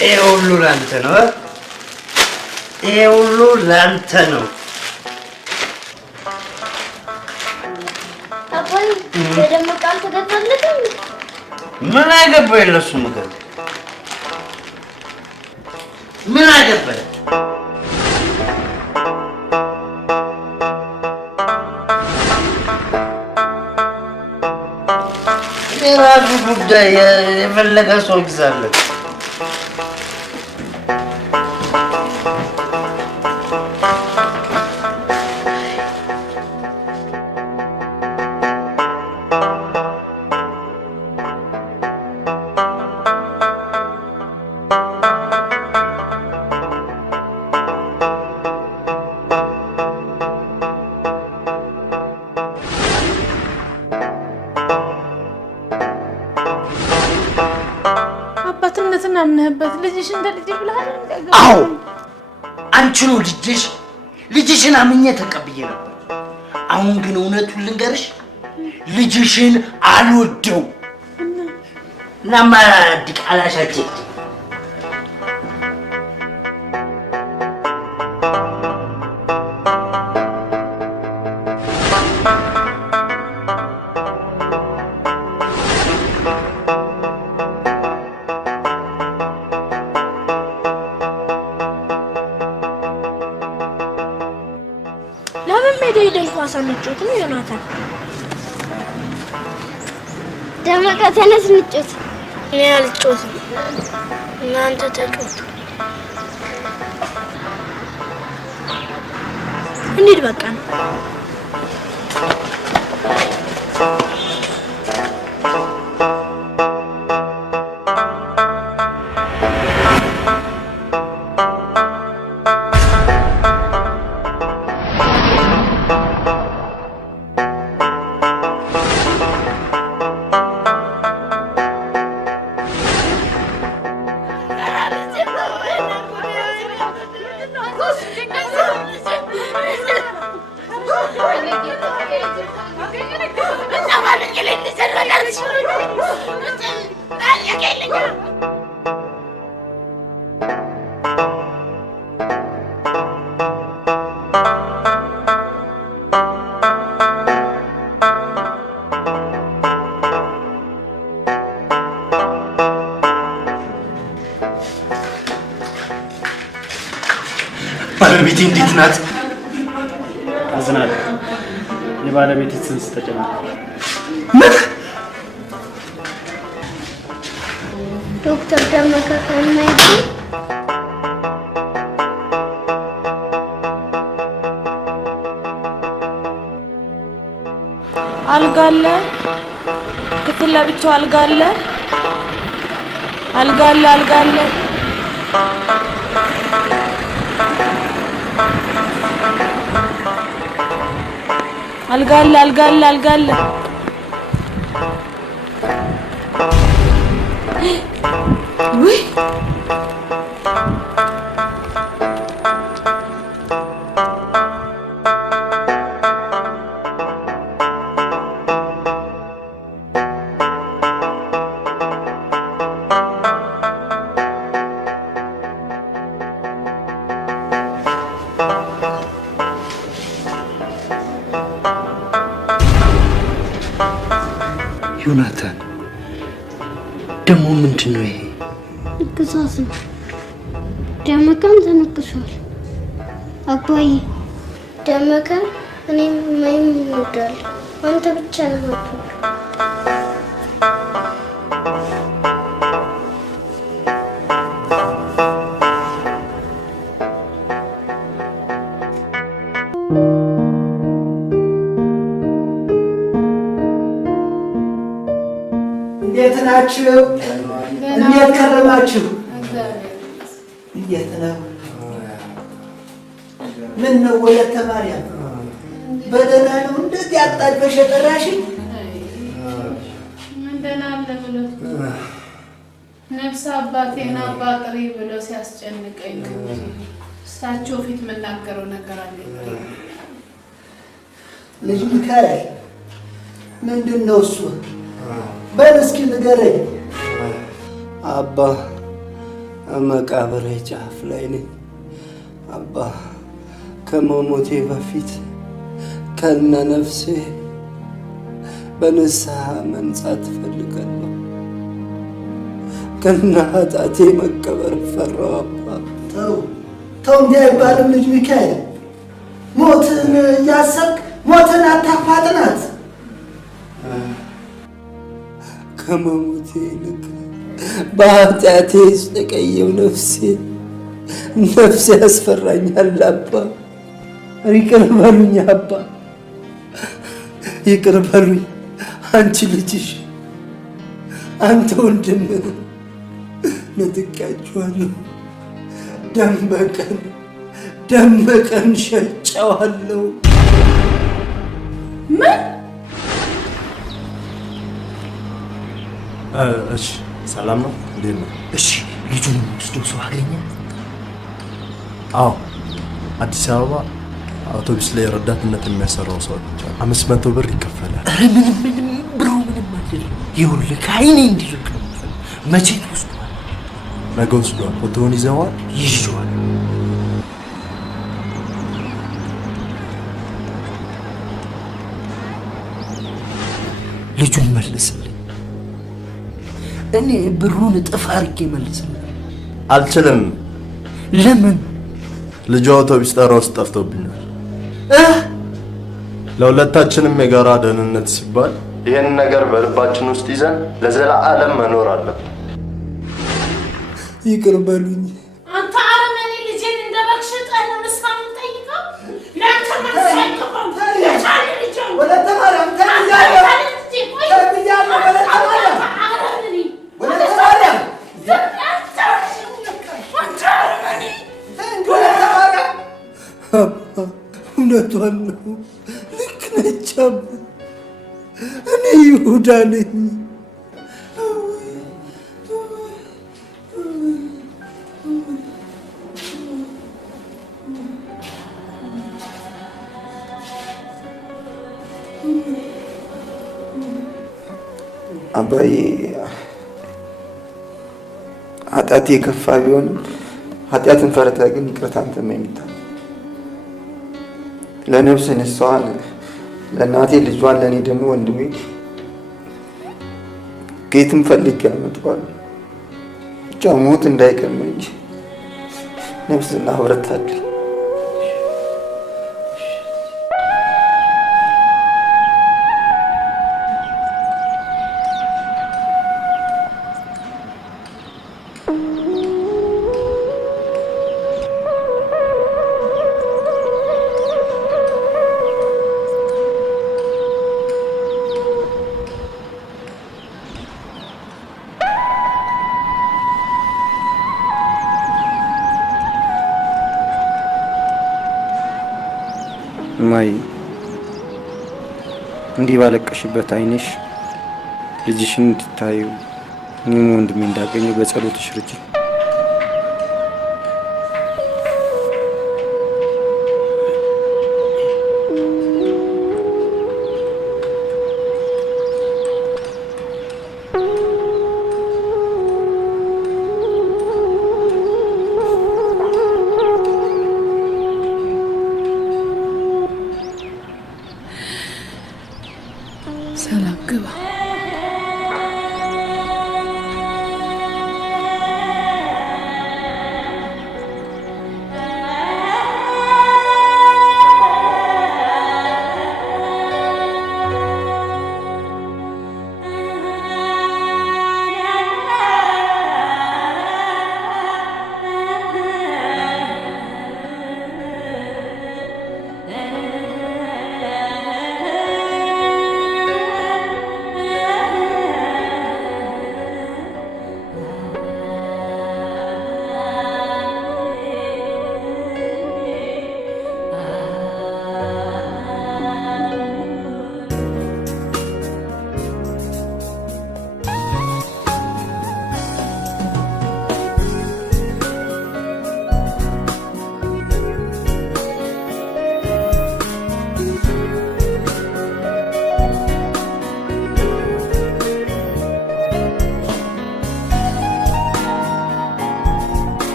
ሁሉ ላንተ ነው። ይሄ ሁሉ ላንተ ነው። አባይ በደመቀ አልተገዛለትም። ምን አገባኝ ለሱ ምግብ ምን አገባኝ? የራሱ ጉዳይ የፈለገ ሰው ይግዛለት። አባትነትን አምነህበት ልጅሽ እንደ ልጅ ብለሃል። አዎ አንቺ ነው ልጅሽን አምኜ ተቀብዬ ነበር። አሁን ግን እውነቱን ልንገርሽ ልጅሽን አልወደው እና ማራዲቅ አላሻቼ ሳንጮት ነው ዮናታን። ደመቀ ተነስ እንጮት። እኔ አልጮትም፣ እናንተ ተጮቱ። እንሂድ በቃ ነው። ባለቤቴ እንዴት ናት? አዝናለሁ። የባለቤት ጽንስ ተጨናነቀ። ምን? ዶክተር ደመቀ ከማይዲ አልጋ አለ፣ ክፍል ለብቻው አልጋ አለ፣ አልጋ አለ፣ አልጋ አለ። አልጋ አለ፣ አልጋ አለ፣ አልጋ አለ። ውይ ዮናታን ደግሞ ምንድን ነው ይሄ? ንቅሳት ነው። ደመቀም ተነቅሷል። አባዬ ደመቀ እኔም ማይም እንወዳለን። አንተ ብቻ ነው የምትወደው። እንዴት ናችሁ? እንዴት ከረማችሁ? እንዴት ነው? ምን ነው ወለተ ማርያም በደህና ነው? እንደዚህ አጣድፈሽ የጠራሽኝ? ምን ደህና አለ ብሎ ነፍስ አባቴን አባ ጥሪ ብሎ ሲያስጨንቀኝ እሳቸው ፊት የምናገረው ነገር አለ። ልጅ ሚካኤል ምንድን ነው እሱ? በል እስኪ ንገረኝ። አባ መቃብሬ ጫፍ ላይ ነኝ አባ። ከመሞቴ በፊት ከነ ነፍሴ በንስሐ መንጻት እፈልጋለሁ። ከነ ኃጢአቴ መቀበር ፈራሁ አባ። ተው እንዲህ አይባልም ልጅ ሚካኤል። ሞትን እያሰብክ ሞትን አታፋጥናት። ከመሞቴ ይልቅ በኃጢአቴ የተቀየው ነፍሴ ያስፈራኛል አባ። ይቅር በሉኝ አባ፣ ይቅር በሉኝ። አንቺ ልጅሽ፣ አንተ ወንድም ነጥቄያችኋለሁ። ደም በቀን ሸጬዋለሁ። ምን? እሺ ሰላም ነው? እንዴት ነው? እሺ ልጁን ወስዶ ሰው አገኘ? አዎ አዲስ አበባ አውቶቡስ ላይ ረዳትነት የሚያሰራው ሰው ብቻ 500 ብር ይከፈላል። ኧረ ምንም ብሩ ምንም አይደለም። ይኸውልህ ከዓይኔ እንዲርቅ ነው። መቼ ተወስዷል? ነገ ወስዷል። ፎቶውን ይዘዋል? ይዤዋል። ልጁን መልስልኝ። እኔ ብሩን እጥፍ አድርጌ መልስልኝ። አልችልም። ለምን? ልጁ አውቶቡስ ተራ ውስጥ ጠፍቶብኛል። ለሁለታችንም የጋራ ደህንነት ሲባል ይህን ነገር በልባችን ውስጥ ይዘን ለዘላለም መኖር አለብን። ይቅር በሉኝ። አንተ አረመኔ! ልጄን እንደ በግ ሸጠህ ነው ንስሐ የምትጠይቀው? ለአንተ መልስ አይገባም። የቻለ ልጅ ወለተ ማርያም ተብያለሁ፣ ወለተ ማርያም እውነቷን ነው። ልክ ነች አባ። እኔ ይሁዳ ነኝ። አባዬ ኃጢአቴ የከፋ ቢሆንም ኃጢአትን ፈርተህ ግን ይቅርታን ተመኝታ ለነፍስ ንሷን ለእናቴ ልጇን ለእኔ ደግሞ ወንድሜ ጌትም ፈልጌ አመጣዋለሁ። ብቻ ሞት እንዳይቀመኝ ነፍስና አብረታልኝ። ማይ እንዲህ ባለቀሽበት አይንሽ ልጅሽን እንድታዩ እኔም ወንድሜ እንዳገኘው በጸሎትሽ ርጂ። ሰላም ግባ።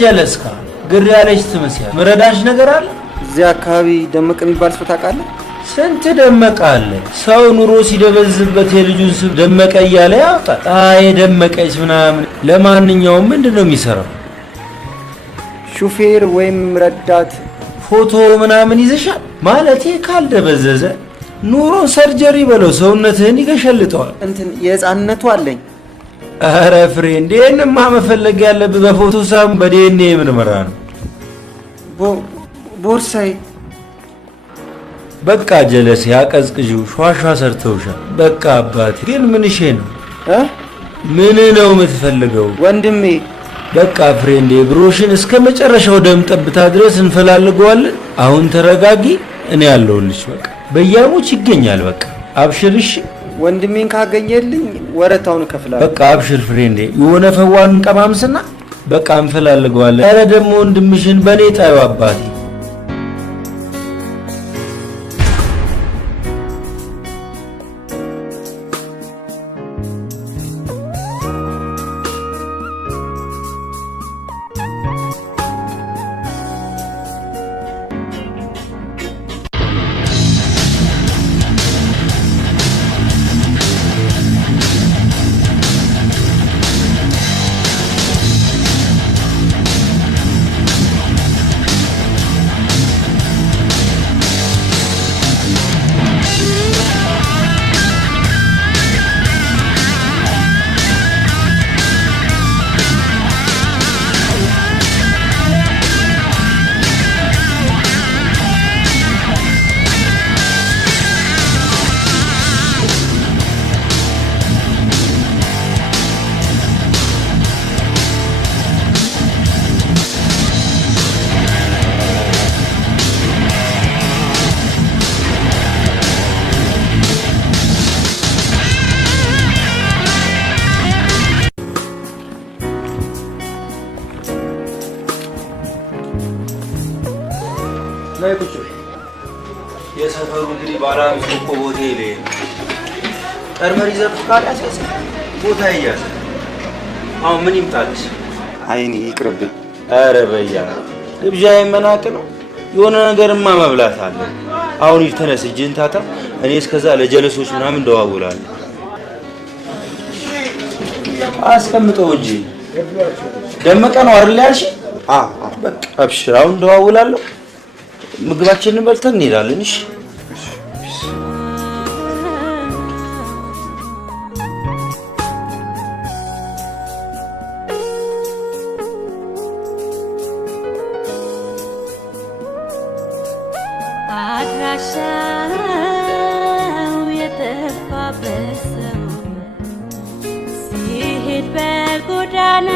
ጀለስካ ግር ያለች ትመስያለሽ። ምረዳሽ ነገር አለ? እዚህ አካባቢ ደመቀ የሚባል ሰው ታውቃለህ? ስንት ደመቀ አለ። ሰው ኑሮ ሲደበዝበት የልጁን ስም ደመቀ እያለ ያወጣል። አይ ደመቀች ምናምን። ለማንኛውም ምንድነው የሚሰራው? ሹፌር ወይም ረዳት። ፎቶ ምናምን ይዘሻል? ማለቴ ካልደበዘዘ ኑሮ ሰርጀሪ በለው ሰውነትህን ይገሸልጠዋል። እንትን የህፃንነቱ አለኝ። አረ ፍሬንድ ይሄንማ መፈለግ ያለብህ በፎቶ ሳይሆን በዲኤንኤ ምርመራ ነው። ቦርሳዬ በቃ ጀለስ ያቀዝቅዥው ሿሿ ሰርተውሻል። በቃ አባቴ ግን ምንሼ ነው ምን ነው የምትፈልገው ወንድሜ? በቃ ፍሬንዴ ብሮሽን እስከ መጨረሻው ደም ጠብታ ድረስ እንፈላልገዋለን። አሁን ተረጋጊ፣ እኔ ያለሁልሽ። በቃ በያሞች ይገኛል። በቃ አብሽርሽ። ወንድሜን ካገኘልኝ ወረታውን እከፍላለሁ። በቃ አብሽር ፍሬንዴ። የሆነ ፈዋን ቀማምስና በቃ እንፈላልገዋለን። ኧረ ደግሞ ወንድምሽን በኔ ጣዩ አባቴ። ላይ ቁጭ የሰፈሩ እንግዲህ ባለ አምስት ኮከብ ሆቴል ቀድመህ ሪዘርቭ ካል ያስያዝ ቦታ ይያዝ። አሁን ምን ይምጣልሽ? አይኔ ይቅርብኝ። ኧረ በያ ግብዣ የመናቅ ነው። የሆነ ነገርማ መብላት አለ። አሁን ይህ ተነስ እጅህን ታጠብ። እኔ እስከዛ ለጀለሶች ምናምን እንደዋውላለሁ። አስቀምጠው እንጂ ደመቀ ነው አይደል ያልሽ? በቃ አብሽር። አሁን እንደዋውላለሁ። ምግባችንን በልተን እንሄዳለን። እሺ አድራሻው የጠፋበት ሰው ሲሄድ በጎዳና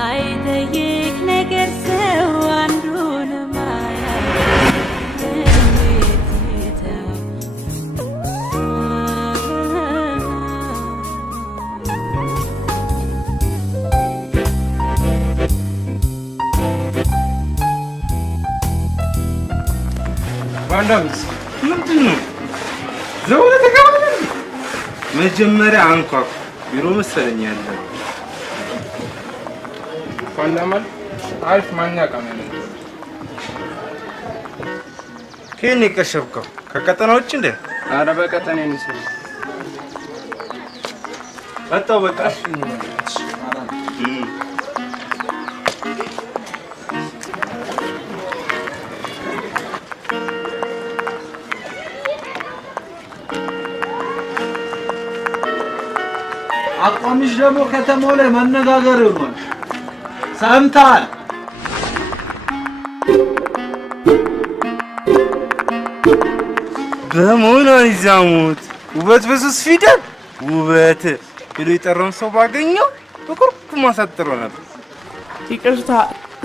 አይጠይቅ ነገር ሰው አንዱን ማያ ባንዳምስ ምንድን ነው? ዘውለ ተቀበለ። መጀመሪያ አንኳኩ። ቢሮ መሰለኝ ያለ ባንዳማል አሪፍ ማኛ ቀመለ ከኔ ከሸብከው ከቀጠና ውጭ እንደ አረ በቀጠና ነው ሲል መጣው በቃ አቋምሽ ደግሞ ከተማው ላይ መነጋገር ይሆናል። ሰምታል? በመሆኗ ይዛሙት ውበት በሶስት ፊደል ውበት ብሎ የጠራውን ሰው ባገኘው በቁርጥ ማሳጥሮ ነበር። ይቅርታ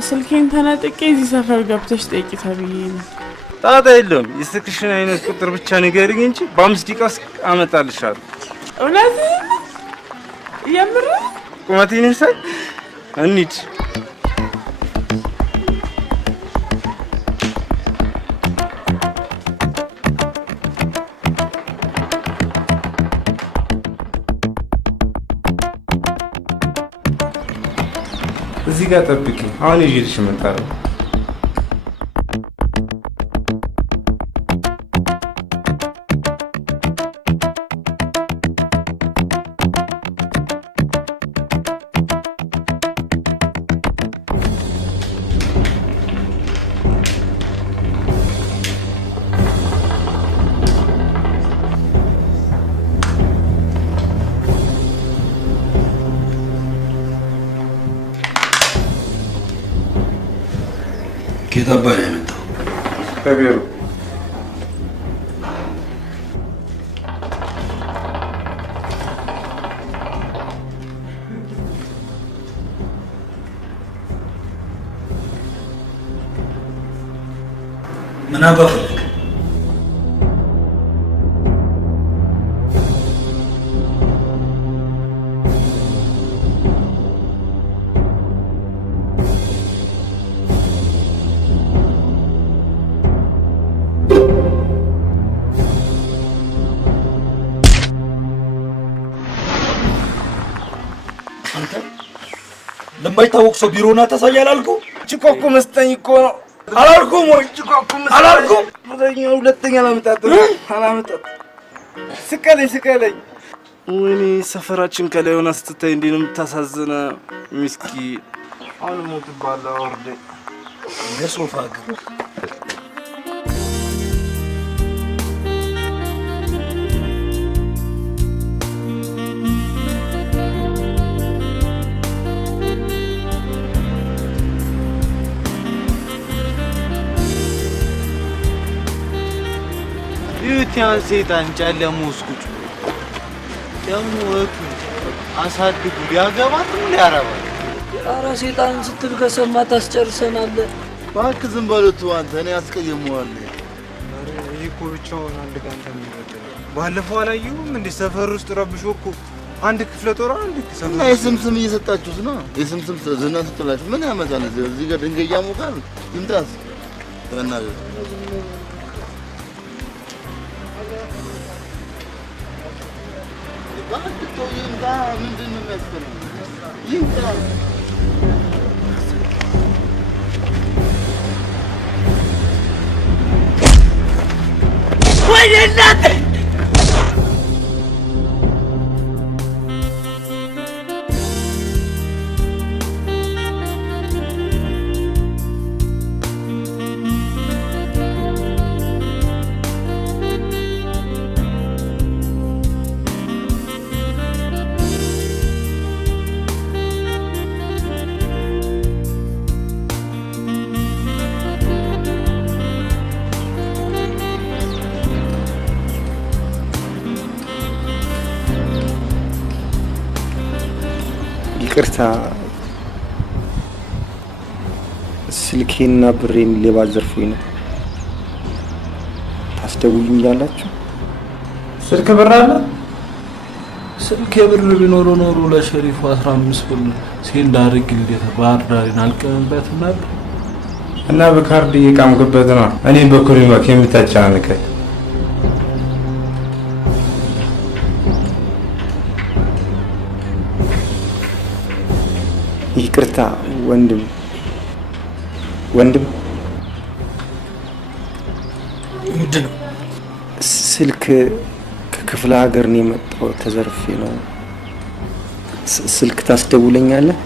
ስልኬን ተነጥቄ እዚህ ሰፈር ገብተሽ ጠይቂ ተብዬ ነው። ጣጣ የለውም። የስልክሽን አይነት ቁጥር ብቻ ንገሪኝ እንጂ በ5 ደቂቃ ውስጥ አመጣልሻለሁ። እውነት የምር ቁመቴን ሳይ እንሂድ። ጋር ጠብቂኝ። አሁን ይዤልሽ እመጣለሁ። ከየት ነው የመጣው? ከቢሮ። ምን አባፈልክ? ለማይታወቅ ሰው ቢሮና ታሳያለህ አልኩህ። ጭቆቁ መስጠኝ እኮ ነው አላልኩም ወይ? ጭቆቁ መስጠኝ አላልኩም? ሁለተኛ አላመጣም። ስቀለኝ። ወይኔ ሰፈራችን ከላይ ሆና ስትታይ እንዴት ነው የምታሳዝነ ምስኪን። አሁን ሞትባለሁ። አውርደ ለሶፋ ግን ያን ሴጣን ጨለማ ውስጥ ቁጭ ደግሞ ወጡ አሳድጉ ሊያገባት ምን ሊያረባ? ኧረ ሴጣን ስትል ከሰማ ታስጨርሰናለህ። እባክህ ዝም በሉት አንተ፣ እኔ አስቀየመዋለሁ። ኧረ ይሄ እኮ ብቻውን አንድ ቀን ተሚወጣ ባለፈው አላየሁም እንዴ? ሰፈር ውስጥ ረብሾ እኮ አንድ ክፍለ ጦር አንድ ሰፈር እና የስምስም እየሰጣችሁት ነው። የስምስም ዝና ስትላችሁ ምን ያመጣል? እዚህ ጋር ድንጋይ ያሞቃል። ይምጣስ ተናገር። ይምጣ። ምንድን ነው የሚያስፈልገው? ይምጣ። ወይኔ እናቴ! ይቅርታ፣ ስልኬና ብሬን ሌባ ዘርፎኝ ነው። ታስደውሉኛላችሁ? ስልክ ብር አለ? ስልክ ብር ቢኖረው ኖሮ ለሸሪፉ 15 ብር ሴንድ አድርግልኝ ባህር ዳርን አልቀምበትም ነበር። እና በካርድ እየቃምክበት ነው። እኔ በኩሪማክ የምታጫንቀኝ ይቅርታ ወንድም ምንድን ነው? ስልክ ከክፍለ ሀገር ነው የመጣው፣ ተዘርፌ ነው። ስልክ ታስደውለኛለህ?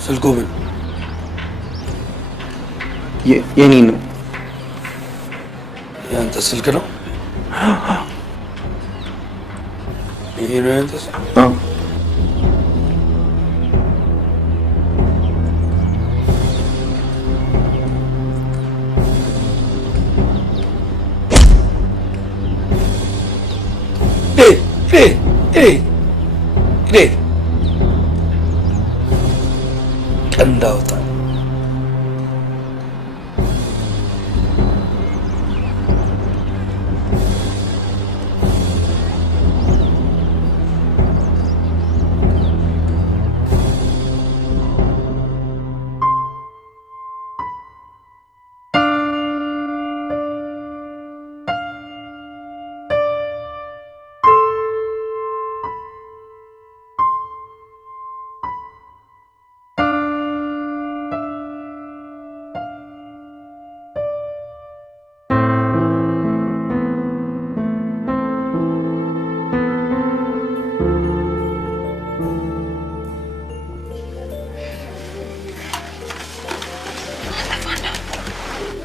ስልኩ ምን የኔ ነው? ያንተ ስልክ ነው? ይሄ ነው ያንተ ስልክ? አዎ። ቀንድ አውጣ።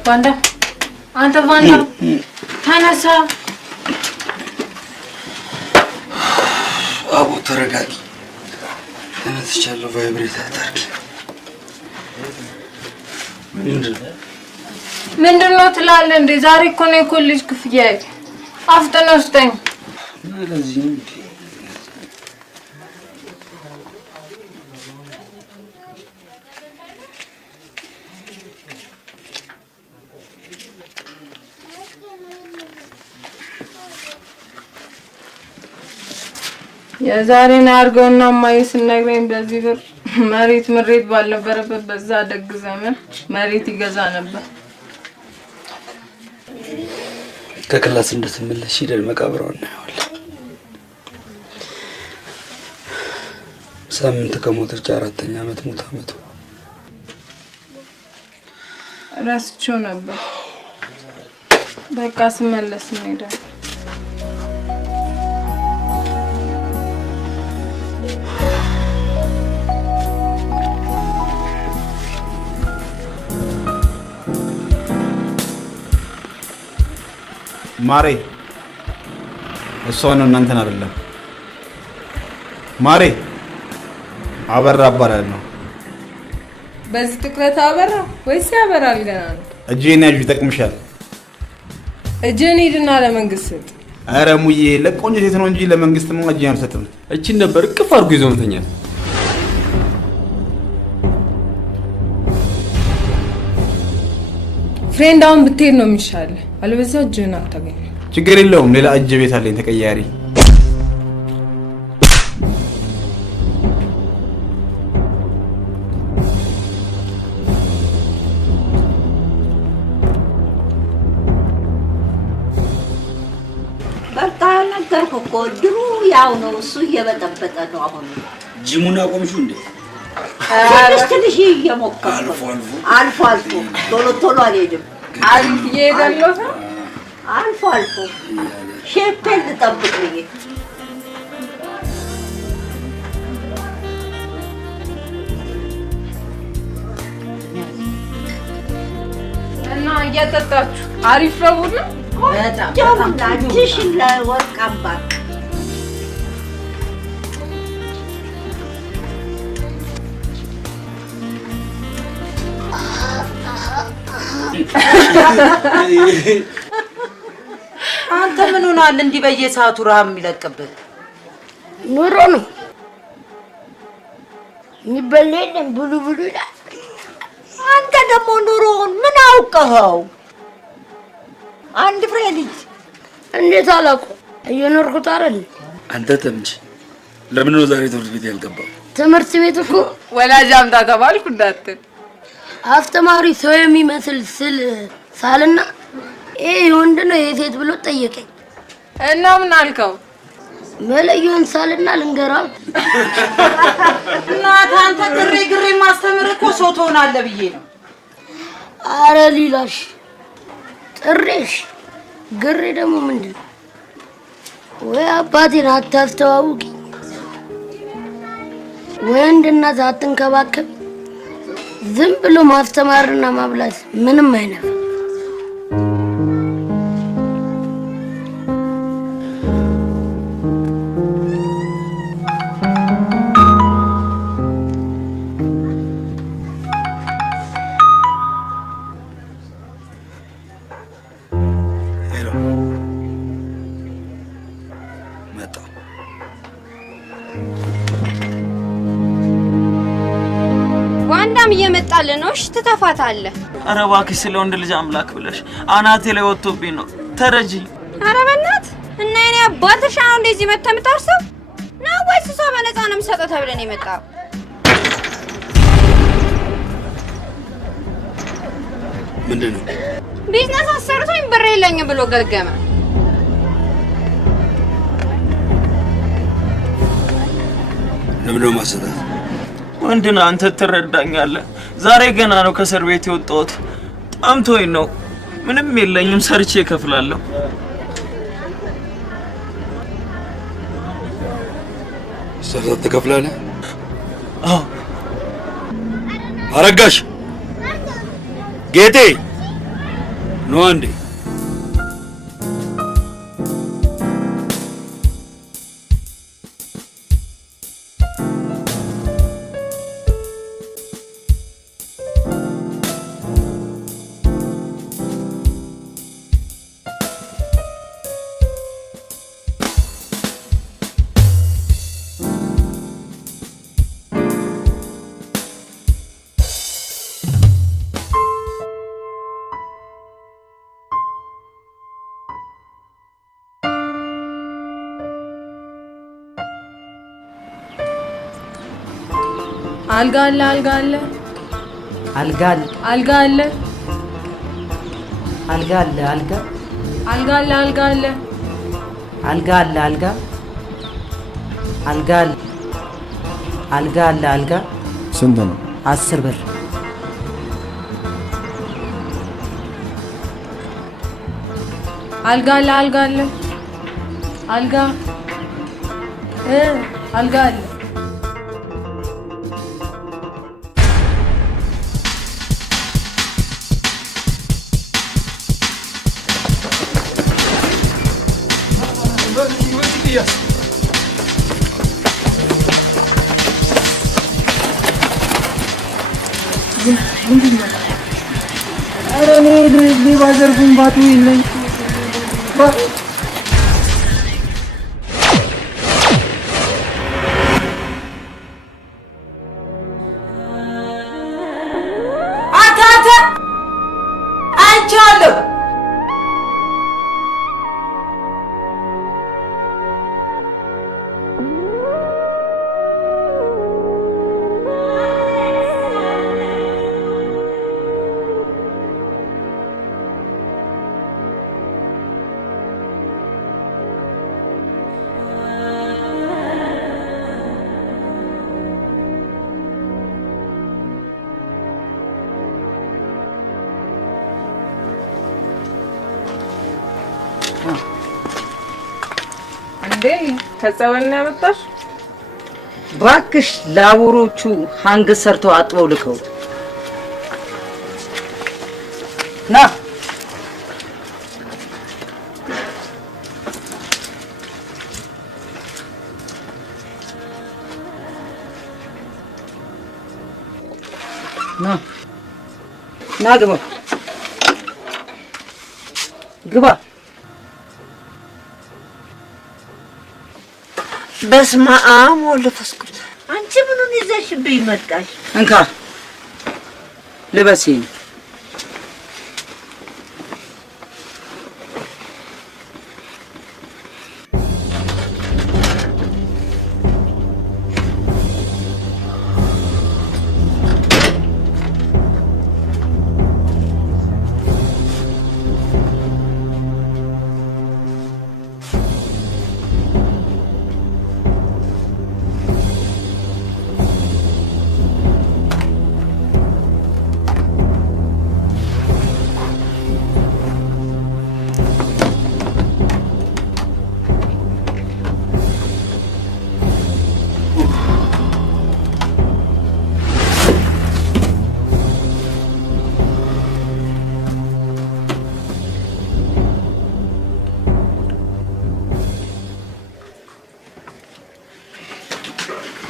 ዋንዳ አንተ ዋንዳ ተነሳ። አቦ ተረጋጊ። ተነስቻለሁ። ቫይብሬት አታርጊ። ምንድነው ትላለህ እንዴ? ዛሬ እኮ ነው የኮሌጅ ክፍያ። አፍጥነው ስጠኝ። ለዚህ ነው እንዴ? የዛሬን አርገውና ማይ ስነግረኝ በዚህ ብር መሬት ምሬት ባልነበረበት በዛ ደግ ዘመን መሬት ይገዛ ነበር። ከክላስ እንደተመለሽ ሄደን መቃብሯን እናየዋለን። ሳምንት ከሞተች 4ኛ ዓመት ሞት ዓመቱ ረስቼው ነበር። በቃ ስመለስ እንሄዳለን። ማሬ እሷ ነው እናንተን አይደለም። ማሬ አበራ እባላለሁ። በዚህ ትኩረት አበራ ወይስ ያበራል? ገና ነው። እጄን ያዥ ይጠቅምሻል። እጄን ሂድና ለመንግስት ስጥ። ኧረ ሙዬ ለቆንጆ ሴት ነው እንጂ ለመንግስት ነው እጄን አልሰጥም። እቺን ነበር እቅፍ አድርጎ ይዞ መተኛል። ፍሬንዳውን ብትሄድ ነው የሚሻለው። አለበለዚያ እጅህን አታገኝም። ችግር የለውም። ሌላ እጅ ቤት አለኝ ተቀያሪ። በቃ ነገርኩህ እኮ ድሩ ያው ነው። እሱ እየበጠበጠ ነው። አሁን ጂሙን አቆምሽው እንዴ? ትንሽ እየሞከርኩ አልፎ አልፎ ቶሎ አልሄድም። እየሄዳለሁ አልፎ ሼፔን ልጠብቅ ብዬ እና እያጠጣችሁ አሪፍ ነው ቡና። ቡና ትሽን ላይ ወርቅ አምባር አንተ ምን ሆናል እንዲህ በየሰዓቱ ረሃብ የሚለቅብህ? ኑሮ ነው የሚበላ የለም ብሉ ይላል። አንተ ደግሞ ኑሮውን ምን አውቀኸው? አንድ ፍሬ ልጅ እንዴት አላውቀው? እየኖርኩት አይደል? አንተ ተምች ለምን ነው ዛሬ ትምህርት ቤት ያልገባው? ትምህርት ቤት እኮ ወላጅ አምጣ ተባልኩ እንዳትል አስተማሪ ሰው የሚመስል ስል ሳልና ይሄ ወንድ ነው የሴት ብሎ ጠየቀኝ። እና ምን አልከው? መለየውን ሳልና ልንገራው። እናት አንተ ግሬ ማስተምር እኮ ሰው ትሆናለህ ብዬ ነው። አረ ሊላሽ ጥሬሽ ግሬ ደግሞ ምንድን ነው? ወይ አባቴን አታስተዋውቂ ወይ እንድናት አትንከባከቢ። ዝም ብሎ ማስተማርና ማብላት ምንም አይነፋ። እየመጣልህ ነው። እሺ ትተፋታለህ። ኧረ እባክሽ ስለ ወንድ ልጅ አምላክ ብለሽ አናቴ ላይ ወጥቶብኝ ነው። ተረጂ። ኧረ በእናትህ እና የኔ አባትሽ አሁን እንደዚህ መተህ የምታርሰው ነው ወይስ እሷ በነፃ ነው የምትሰጠው ተብለን የመጣው? ምንድን ነው? ቢዝነስ አሰርቶኝ ብር የለኝም ብሎ ገገመ። ለምን ነው ማሰጣት? ወንድና አንተ ትረዳኛለህ። ዛሬ ገና ነው ከእስር ቤት የወጣሁት። ጠምቶኝ ነው። ምንም የለኝም። ሰርቼ እከፍላለሁ። ሰርተህ ትከፍላለህ? አዎ። አረጋሽ ጌቴ ነው አንዴ አልጋ አለ አልጋ አለ አልጋ አለ አልጋ አለ አልጋ አለ አልጋ አልጋ አለ አልጋ አለ አልጋ አለ አልጋ አልጋ አለ አልጋ አለ አልጋ ስንት ነው? 10 ብር አልጋ አለ አልጋ አለ አልጋ አልጋ አለ እንዴ ከጸበልና ያመጣሽ ባክሽ ላቦሮቹ ሃንግ ሰርተው አጥበው ልከው ና ና ና ግባ ግባ በስመ አብ ወወልድ ወመንፈስ ቅዱስ አንቺ ምኑን ይዘሽብኝ መጣሽ? እንካ ልበሲ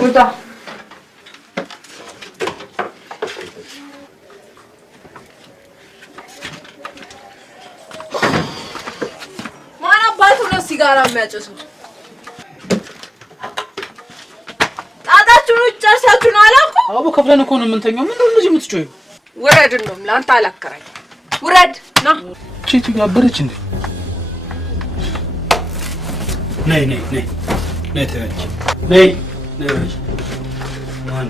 ውጣ ማን አባቱ ነው ሲጋራ የሚያጨሱት? ጣጣችሁን ጨርሳችሁ ነው አላልኩ? አቦ ከፍለን እኮ ነው የምንተኛው። ምን ነው ልጅ የምትጮይው? ውረድ ነው ለአንተ አላከራይ ውረድ ና ቺቲ ጋበረች እንዴ? ነይ ነይ ነይ ነይ ተረች ነይ ነይ ነይ ማን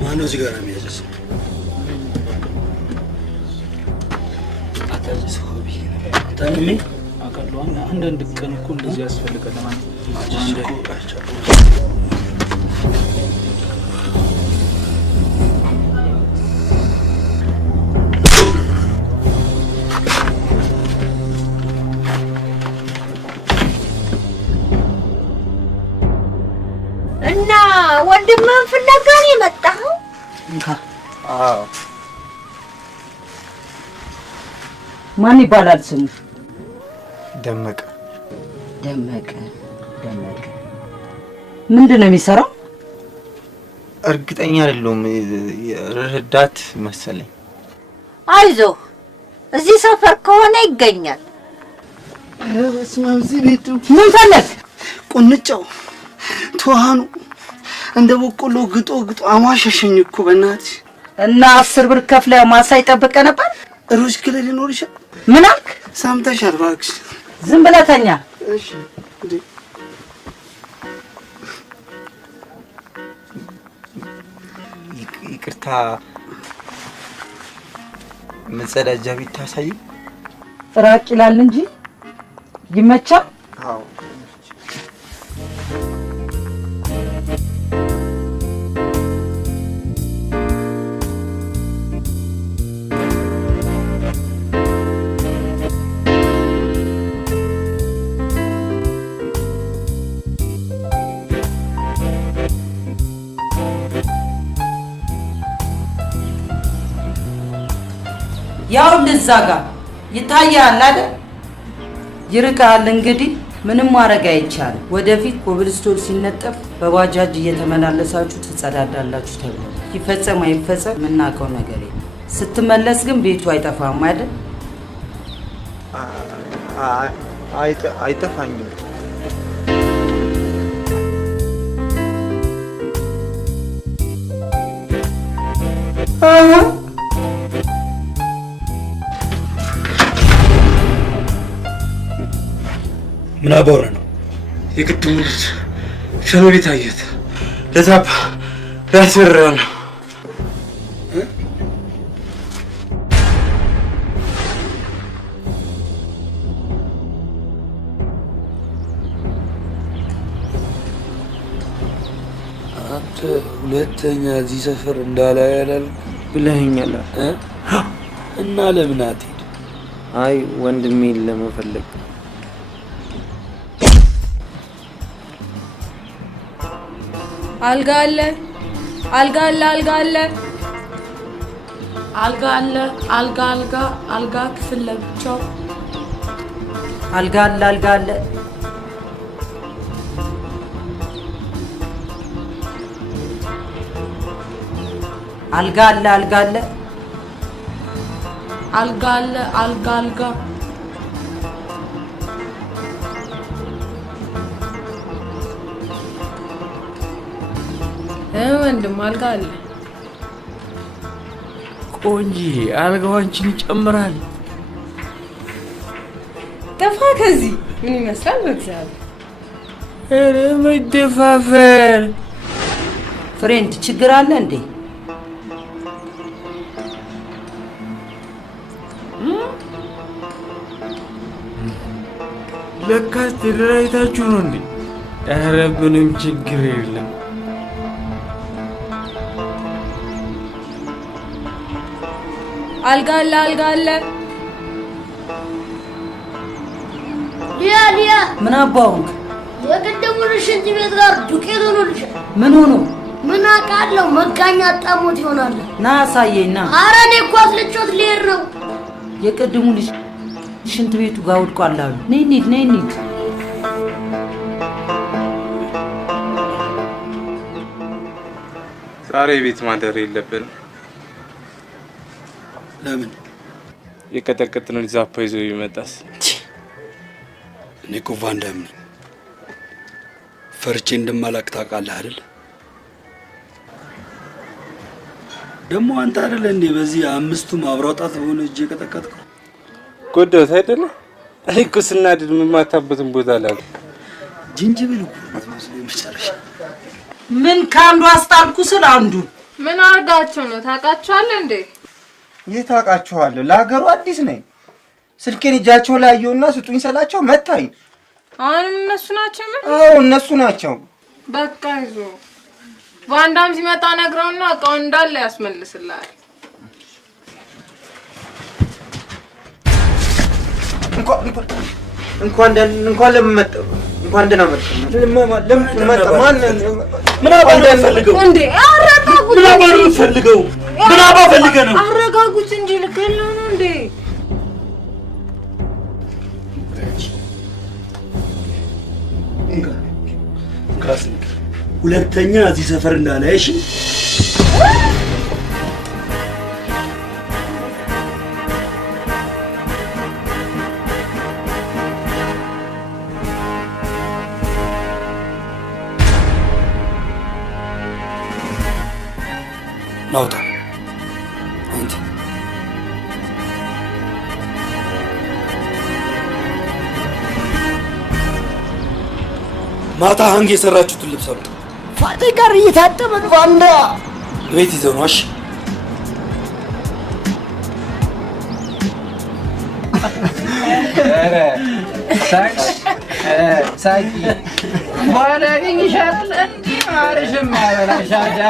ማነው ሲጋራ የሚያጨስ? አታጨስ ሆቢ ታንሚ አቀለው አንዳንድ ቀን እኮ እንደዚህ ያስፈልጋል ማለት እና ወንድምህን ፍለጋ ነው የመጣኸው? አዎ። ማን ይባላል ስሙ? ደመቀ። ደመቀ። ምንድን ነው የሚሰራው? እርግጠኛ አይደለሁም። ረዳት መሰለኝ። አይዞህ፣ እዚህ ሰፈር ከሆነ ይገኛል። በስመ አብ። እዚህ ቤት ምን ፈለግ? ቁንጫው ተዋኑ እንደ በቆሎ ግጦ አሟሸሸኝ እኮ በእናትሽ። እና 10 ብር ከፍለ ማሳ ይጠብቀ ነበር። ሩዝ ክለ ሊኖር ይችላል። ምን አልክ? ሰምተሻል? እባክሽ ዝም ብለህ ተኛ። እሺ። ይቅርታ፣ መጸዳጃ ቤት ታሳይ። ራቅ ይላል እንጂ ይመቻል። አዎ። ያው ለዛ ጋር ይታያል አይደል? ይርቃል። እንግዲህ ምንም ማድረግ አይቻልም። ወደፊት ኮብልስቶን ሲነጠፍ በባጃጅ እየተመላለሳችሁ ትጸዳዳላችሁ ተብሎ ይፈጸም አይፈጸም የምናውቀው ነገር የለም። ስትመለስ ግን ቤቱ አይጠፋም አይደል? አይጠፋኝም። ምን አባወራ ነው? የቅድሙ ልጅ ሸኖሪ ታየት ለታባ ያስበራለሁ። አንተ ሁለተኛ እዚህ ሰፈር እንዳላይ ያላል ብለኸኛል እና ለምን አትሄድ? አይ ወንድሜን ለመፈለግ። አልጋ አለ፣ አልጋ አለ፣ አልጋ አለ፣ አልጋ አለ፣ አልጋ አልጋ አልጋ ክፍል ለብቻው አልጋ አለ፣ አልጋ አለ። አልጋ አለ፣ አልጋ አለ፣ አልጋ አለ፣ አልጋ አልጋ ወንድም አልጋ አለ። ቆንጂ አልጋው አንቺን ይጨምራል። ጠፋ ከዚህ ምን ይመስላል? በእግዚአብሔር ኧረ መደፋፈር። ፍሬንድ ችግር አለ እንዴ? ለካስ ተደራጅታችሁ ነው እንዴ? ኧረ ምንም ችግር የለም። አልጋ አለ፣ አልጋ አለ። ሊያ ምን አባውንክ? የቅድሙ ሽንት ቤት ጋር ዱቄት ሆኖልሻል። ምን ሆኖ? ምን አውቃለሁ። መጋኛ አጣሞት ይሆናል። ና አሳየኝ ና። ኧረ እኔ እኮ አስልቾት ልሄድ ነው። የቅድሙ ልጅ ሽንት ቤቱ ጋር ወድቋል አሉ። ነይ እንሂድ፣ ነይ እንሂድ። ዛሬ ቤት ማደር የለብንም። ለምን? የቀጠቀጥነው ዛፓ ይዞ ይመጣስ? እኔ እኮ ቫንዳም ነኝ። ፈርቼ እንደማላቅ ታውቃለህ አይደል? ደግሞ አንተ አይደለ እንዴ በዚህ አምስቱ ማብራጣት በሆነ እጄ የቀጠቀጥከው? ጎዳሁት አይደለ? እኔ እኮ ስናድድ የምማታበትን ቦታ ላይ ጅንጅብል እኮ መጨረሻ ምን ከአንዱ አስጣልኩ ስል አንዱ ምን አርጋቸው ነው? ታውቃቸዋለህ እንዴ? የት አውቃቸዋለሁ? ለሀገሩ አዲስ ነኝ። ስልኬን እጃቸው ላይ አየሁና ስጡኝ ስላቸው መታኝ። አሁንም እነሱ ናቸው? ምን? አዎ እነሱ ናቸው። በቃ ይዞ ቫንዳም ሲመጣ ነግረውና እቃውን እንዳለ ያስመልስልሃል። እንኳን ለምን መጣሁ? እንኳን ደህና መጣሁ። ለምን መጣ? ማን ምን አባል ፈልገው እንዴ? አረጋጉ ምን አባሩ ፈልገው ምን አባ ፈልገ ነው? አረጋጉት እንጂ ልከለው ነው እንዴ? ሁለተኛ እዚህ ሰፈር እንዳላይሽ ናውጣ አንተ ማታ ሀንግ የሰራችሁትን ልብስ አምጡ። ፋጤ ጋር እየታጠበ ነው። አንዳ ቤት ይዘው ነው። እሺ ኧረ ሳቂ በኋላ ያገኝሻል። እንዲህ ማርሽም ያበላሻል።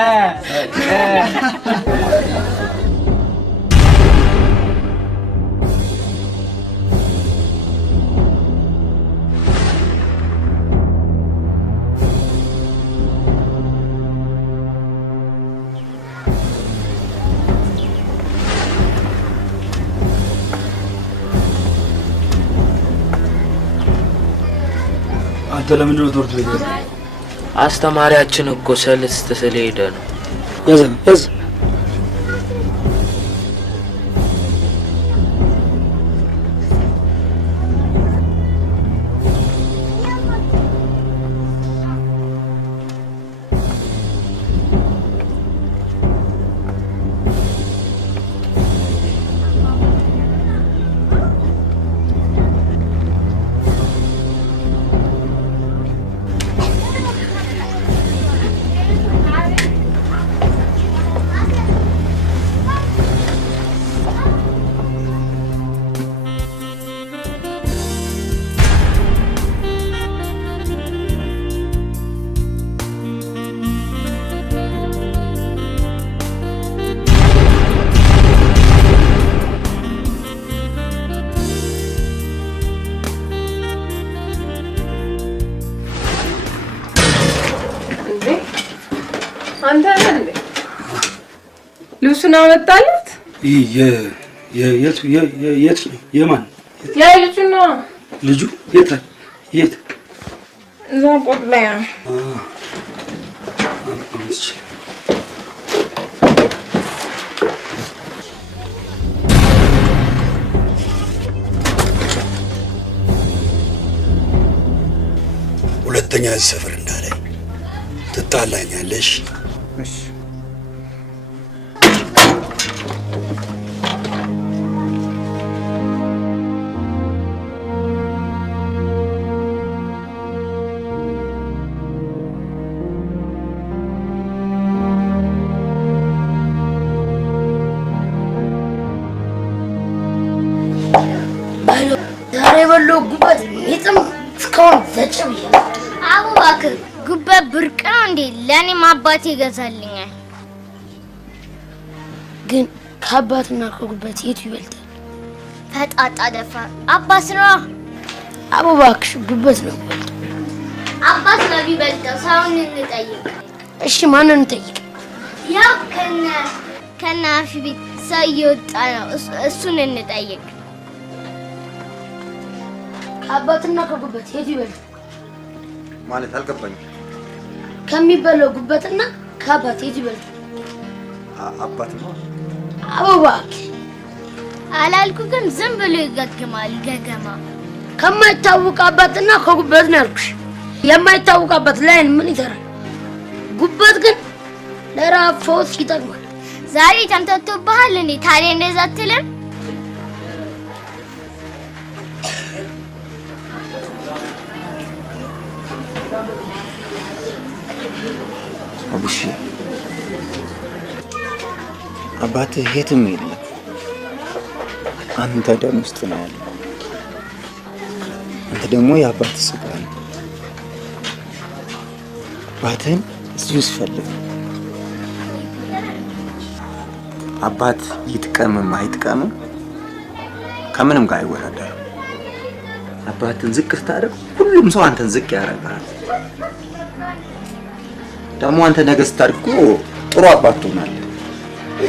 አንተ ለምንድን ነው ትምህርት ቤት? አስተማሪያችን እኮ ሰልስት ስለሄደ ነው። ያዝ አንተ አይደል ልብሱን አመጣለት? የት የማን ያ ልጁ ነው። ልጁ የት እዛ ቆጥ ላይ ነው። ሁለተኛ እዚህ ሰፈር እንዳላይ ትጣላኛለሽ። እሺ ዛሬ በለው ጉበት ይጥም እስካሁን ዘጭብ ይላል። አቡ እባክህ ጉበት ብርቅ ነው እንዴ? ለኔም አባቴ ይገዛልኛል። ግን ከአባትና ከጉበት የቱ ይበልጣል? ፈጣጣ ደፋር አባት ነው። አቡ እባክሽ ጉበት ነው። አባት ነው ቢበልጠው። ሰውን እንጠይቅ። እሺ ማንን እንጠይቅ? ያው ከነ አፊ ቤት ሰው እየወጣ ነው። እሱን እንጠይቅ። አባትና ከጉበት የቱ ይበልጣል? ማለት አልገባኝም። ከሚበላው ጉበትና ከአባት የቱ ይበልጣል? አባት ነው። አቡ እባክህ አላልኩ ግን ዝም ብሎ ይገግማል። ገገማ ከማይታወቅ አባትና ከጉበት ነው ያልኩሽ። የማይታወቅ አባት ላይን ምን ይሰራል? ጉበት ግን ለራብ ፈውስ ይጠቅማል። ዛሬ ተምተቶብሃል እንዴ? ታዲያ እንደዛ አትልም? አቡሽ አባትህ የትም የለም። አንተ ደም ውስጥ ነው ያለው። አንተ ደግሞ የአባትህ ስጋ ነው። አባትህን እዚሁ ፈልግ። አባት ይጥቀምም አይጥቀምም ከምንም ጋር አይወዳደርም። አባትን ዝቅ ስታደርግ ሁሉም ሰው አንተን ዝቅ ያደርጋል። ደግሞ አንተ ነገ ስታድግ ጥሩ አባት ትሆናለህ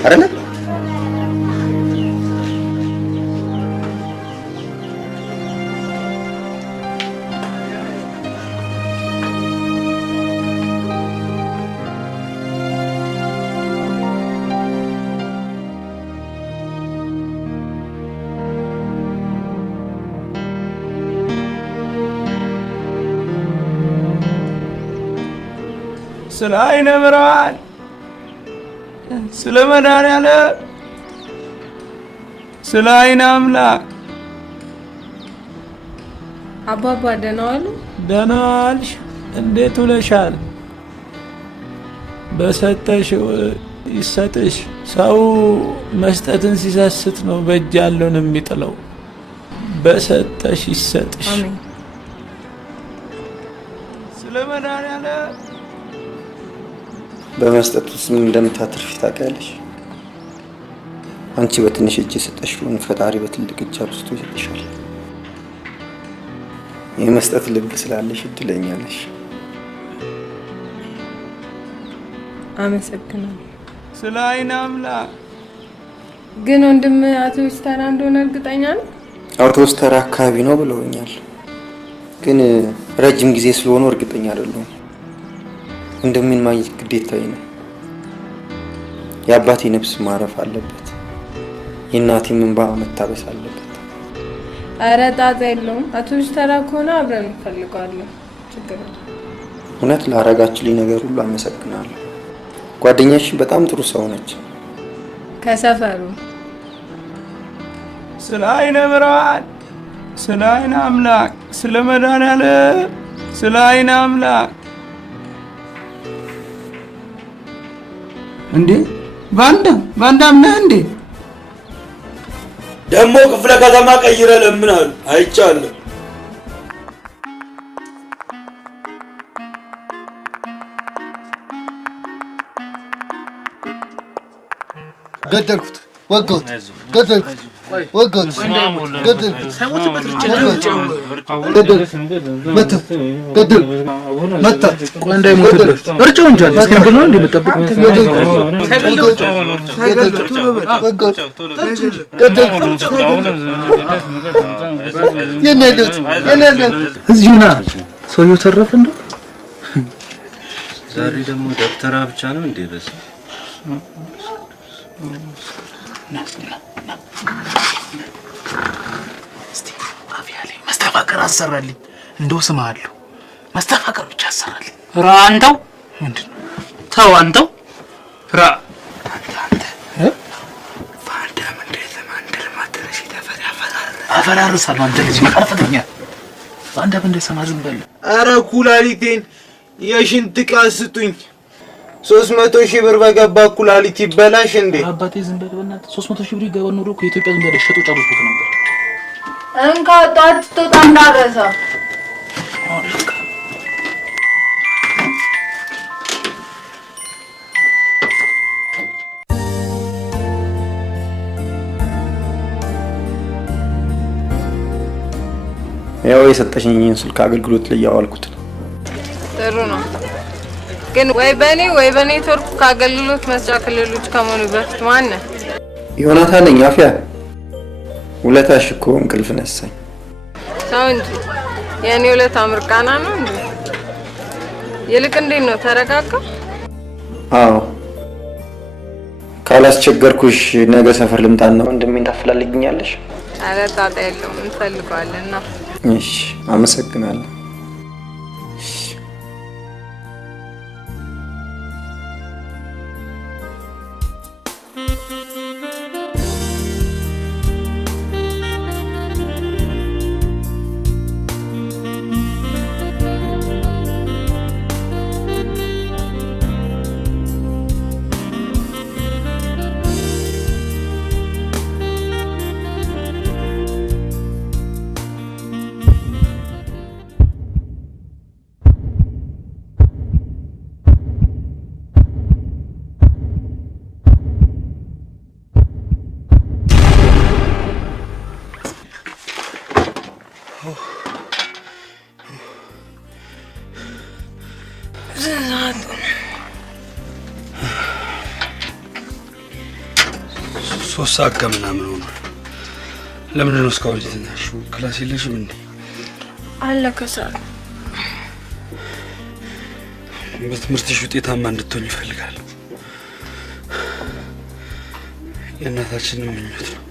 አይደለ? ስለ አይነ ብርሃን ስለ መድኃኒዓለም ስለ አይነ አምላክ አባባ ደህና ዋሉ? ደህና ዋልሽ? እንዴት ውለሻል? በሰጠሽው ይሰጥሽ። ሰው መስጠትን ሲሰስት ነው በእጅ ያለውን የሚጥለው። በሰጠሽ ይሰጥሽ። አሜን። ስለ መድኃኒዓለም በመስጠት ውስጥ ምን እንደምታተርፊ ታውቂያለሽ? አንቺ በትንሽ እጅ የሰጠሽውን ፈጣሪ በትልቅ እጅ አብዝቶ ይሰጥሻል። የመስጠት ልብ ስላለሽ እድለኛ ነሽ። አመሰግናለሁ። ስለ አይነ አምላክ ግን ወንድም አውቶቡስ ተራ እንደሆነ እርግጠኛ ነኝ? አውቶቡስ ተራ አካባቢ ነው ብለውኛል፣ ግን ረጅም ጊዜ ስለሆነ እርግጠኛ አይደለሁም። እንደምን ማግኘት ግዴታዬ ነው። የአባቴ ነፍስ ማረፍ አለበት። የእናቴም እንባ መታበስ አለበት። ኧረ ጣጣ የለውም። አውቶቡስ ተራ ከሆነ አብረን እንፈልገዋለን። ችግር የለም። እውነት ላረጋችሁልኝ ነገር ሁሉ አመሰግናለሁ። ጓደኛሽ በጣም ጥሩ ሰው ነች። ከሰፈሩ ስለ አይነ ብርሃን ስለ አይነ አምላክ ስለ መድኃኒዓለም ስለ አይነ አምላክ እንዴ ባንዳም ነህ እንዴ? ደግሞ ክፍለ ከተማ ቀይረ ለምናሉ አይቻለሁ። ገደልኩት፣ ወጋሁት፣ ገደልኩት፣ ወጋሁት፣ ገደልኩት፣ መታሁት። ቆይ እንዳይሞትብህ እርጨው እንጂ አለ። እስኪ እንግዲህ ነው እንዴ የምጠብቀው? እዚሁ ና። ሰውየው ተረፈ እንደው ዛሬ ደግሞ ደብተራ ብቻ ነው እንዴ? በስ እስቲ አፍያ ላይ መስተፋቀር አሰራልኝ። እንደው ስማለሁ መስተፋቀር ብቻ አሰራልኝ። ራ አንተው ምንድን ነው? ተው አንተው ራ ፋንዳም እንዴት ለማንደል ማተረሽ ተፈሪ አፈራርሳለሁ። አንተ ልጅ መቀርፈተኛ ፋንዳም እንደሰማ ዝም በል። ኧረ ኩላሊቴን የሽንት ዕቃ ስጡኝ። 300,000 ብር በገባ ኩላሊት ይበላሽ እንዴ? አባቴ ዝም በል በእናትህ። 300,000 ብር ይገባ ኖሮ ከኢትዮጵያ ዝም በል ሸጦ ጨርሶት ነበር። እንካ ጧት ስትወጣ እንዳረሳ። ያው የሰጠሽኝን ስልክ አገልግሎት ላይ ያዋልኩት ነው። ጥሩ ነው፣ ግን ወይ በኔ ወይ በኔትወርክ ከአገልግሎት መስጫ ክልሎች ከመሆኑ በፊት ማነህ? ዮናታን ነኝ። አፍያ ውለታሽ እኮ እንቅልፍ ነሳኝ። ሰው እንጂ የኔ ውለታ ምርቃና ነው እንዴ? ይልቅ እንዴት ነው ተረጋጋ? አዎ ካላስቸገርኩሽ ነገ ሰፈር ልምጣና ወንድሜን ታፈላልግኛለሽ? ኧረ ጣጣ የለውም፣ እንፈልገዋለን ነው። እሺ አመሰግናለሁ። ሰዓት ከምናምን ሆኗል። ለምን ነው እስካሁን የተኛሽው? ክላስ የለሽም እንዴ? አለ ከሰዓት በትምህርትሽ ውጤታማ እንድትሆኝ ይፈልጋል። የእናታችንን ምኞት ነው።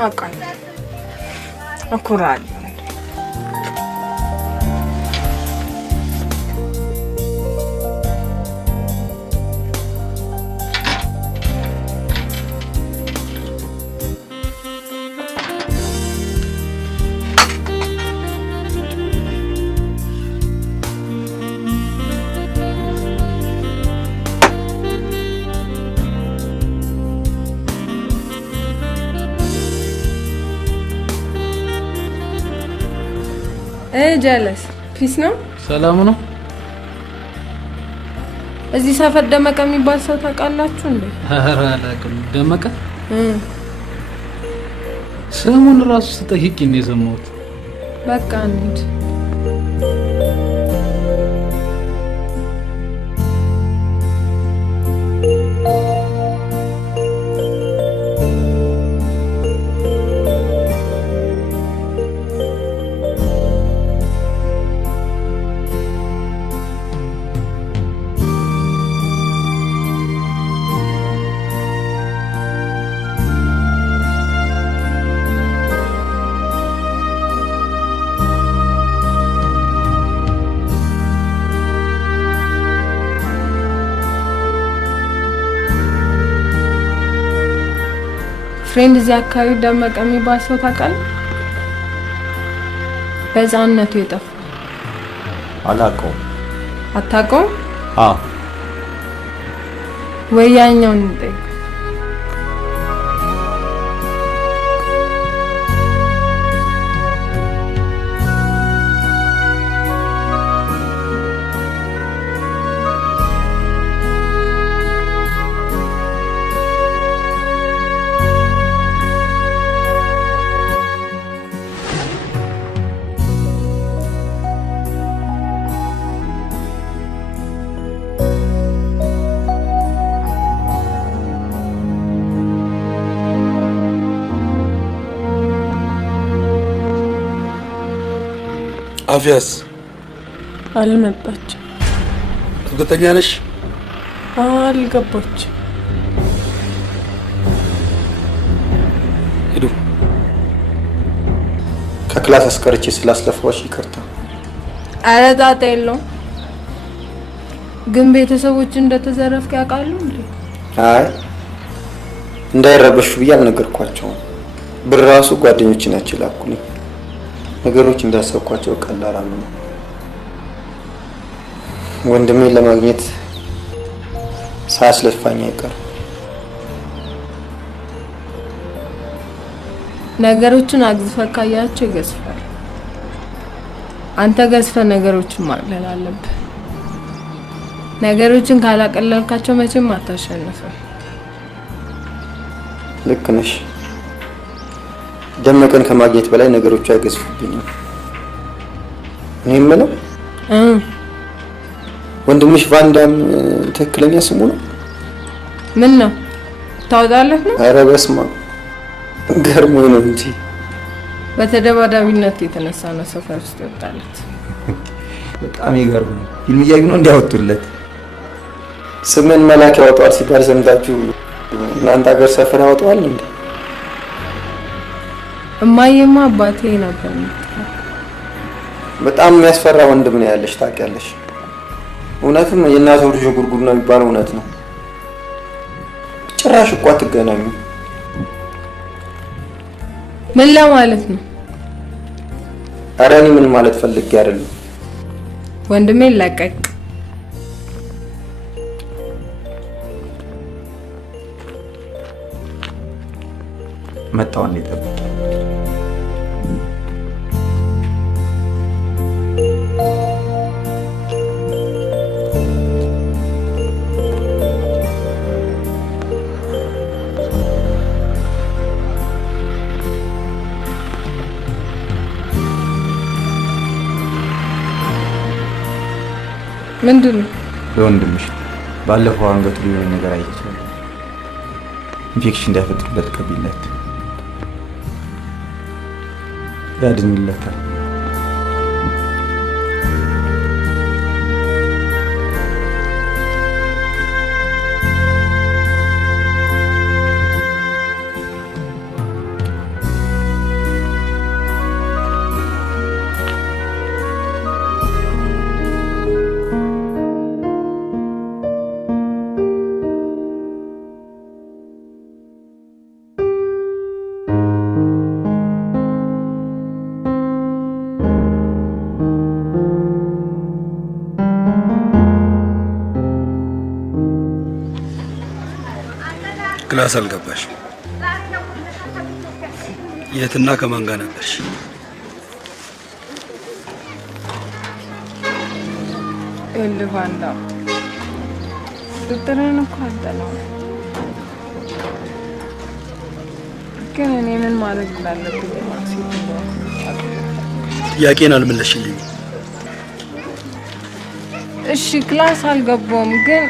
አውቃለሁ፣ እኮራለሁ። ጀለስ ፒስ ነው። ሰላም ነው። እዚህ ሰፈር ደመቀ የሚባል ሰው ታውቃላችሁ እንዴ? ኧረ አላውቅም። ደመቀ ስሙን ራሱ ስጠይቅ ነው የሰማሁት። በቃ እንሂድ። ፍሬንድ እዚህ አካባቢ ደመቀ የሚባል ሰው ታውቃለህ? በዛነቱ የጠፋ አላውቀውም። አታውቀውም? አዎ። ወያኛውን እንጠይቅ። አፍያስ አልመጣችም። እርግጠኛ ነሽ? አልገባችም። ሂዱ። ከክላስ አስቀርቼ ስላስለፋሽ ይቅርታ። ኧረ ጣጣ የለውም። ግን ቤተሰቦች እንደተዘረፍክ ያውቃሉ እንዴ? አይ እንዳይረበሹ ብዬ አልነገርኳቸውም። ብር ራሱ ጓደኞቼ ናቸው ላኩልኝ። ነገሮች እንዳሰብኳቸው ቀላል ነው። ወንድሜን ለማግኘት ሳያስለፋኝ አይቀርም። ነገሮችን አግዝፈህ ካያቸው ይገዝፋል። አንተ ገዝፈህ ነገሮችን ማቅለል አለብህ። ነገሮችን ካላቀለልካቸው መቼም አታሸንፍም። ልክ ነሽ። ደመቀን ከማግኘት በላይ ነገሮች አይገዝፉብኝም። እኔ የምለው ወንድምሽ ቫንዳም ትክክለኛ ስሙ ነው? ምን ነው ታውጣለህ ነው? ኧረ በስመ አብ ገርሞኝ ነው እንጂ በተደባዳቢነት የተነሳ ነው ሰፈር ውስጥ ይወጣለት። በጣም ይገርም ነው። ፊልም እያዩ ነው እንዲያወጡለት። ስምን መላክ ያወጣዋል ሲባል ሰምታችሁ እናንተ ሀገር ሰፈር ያወጣዋል እንዴ? እማዬማ አባቴ ነበር። በጣም የሚያስፈራ ወንድም ነው ያለሽ ታውቂያለሽ። እውነትም የእናቱ ልጅ ጉርጉር ነው የሚባለው እውነት ነው። ጭራሽ እኮ አትገናኙ። ምን ለማለት ነው? ኧረ እኔ ምን ማለት ፈልጌ አይደለም። ወንድሜን ለቀቅ። መጣውን ይጠብቅ። ምንድን ነው? ለወንድምሽ ባለፈው አንገቱ ላይ ነገር አይቻለሁ። ኢንፌክሽን እንዳይፈጥርበት ቀቢለት ያድንለታል። ክላስ አልገባሽ? የትና ከማን ጋር ነበርሽ? እልባንዳ ዶክተርን እኮ አጠናው፣ ግን እኔ ምን ማድረግ እንዳለብኝ ማክሲት ነው። ጥያቄን አልመለስሽልኝ። እሺ ክላስ አልገባም ግን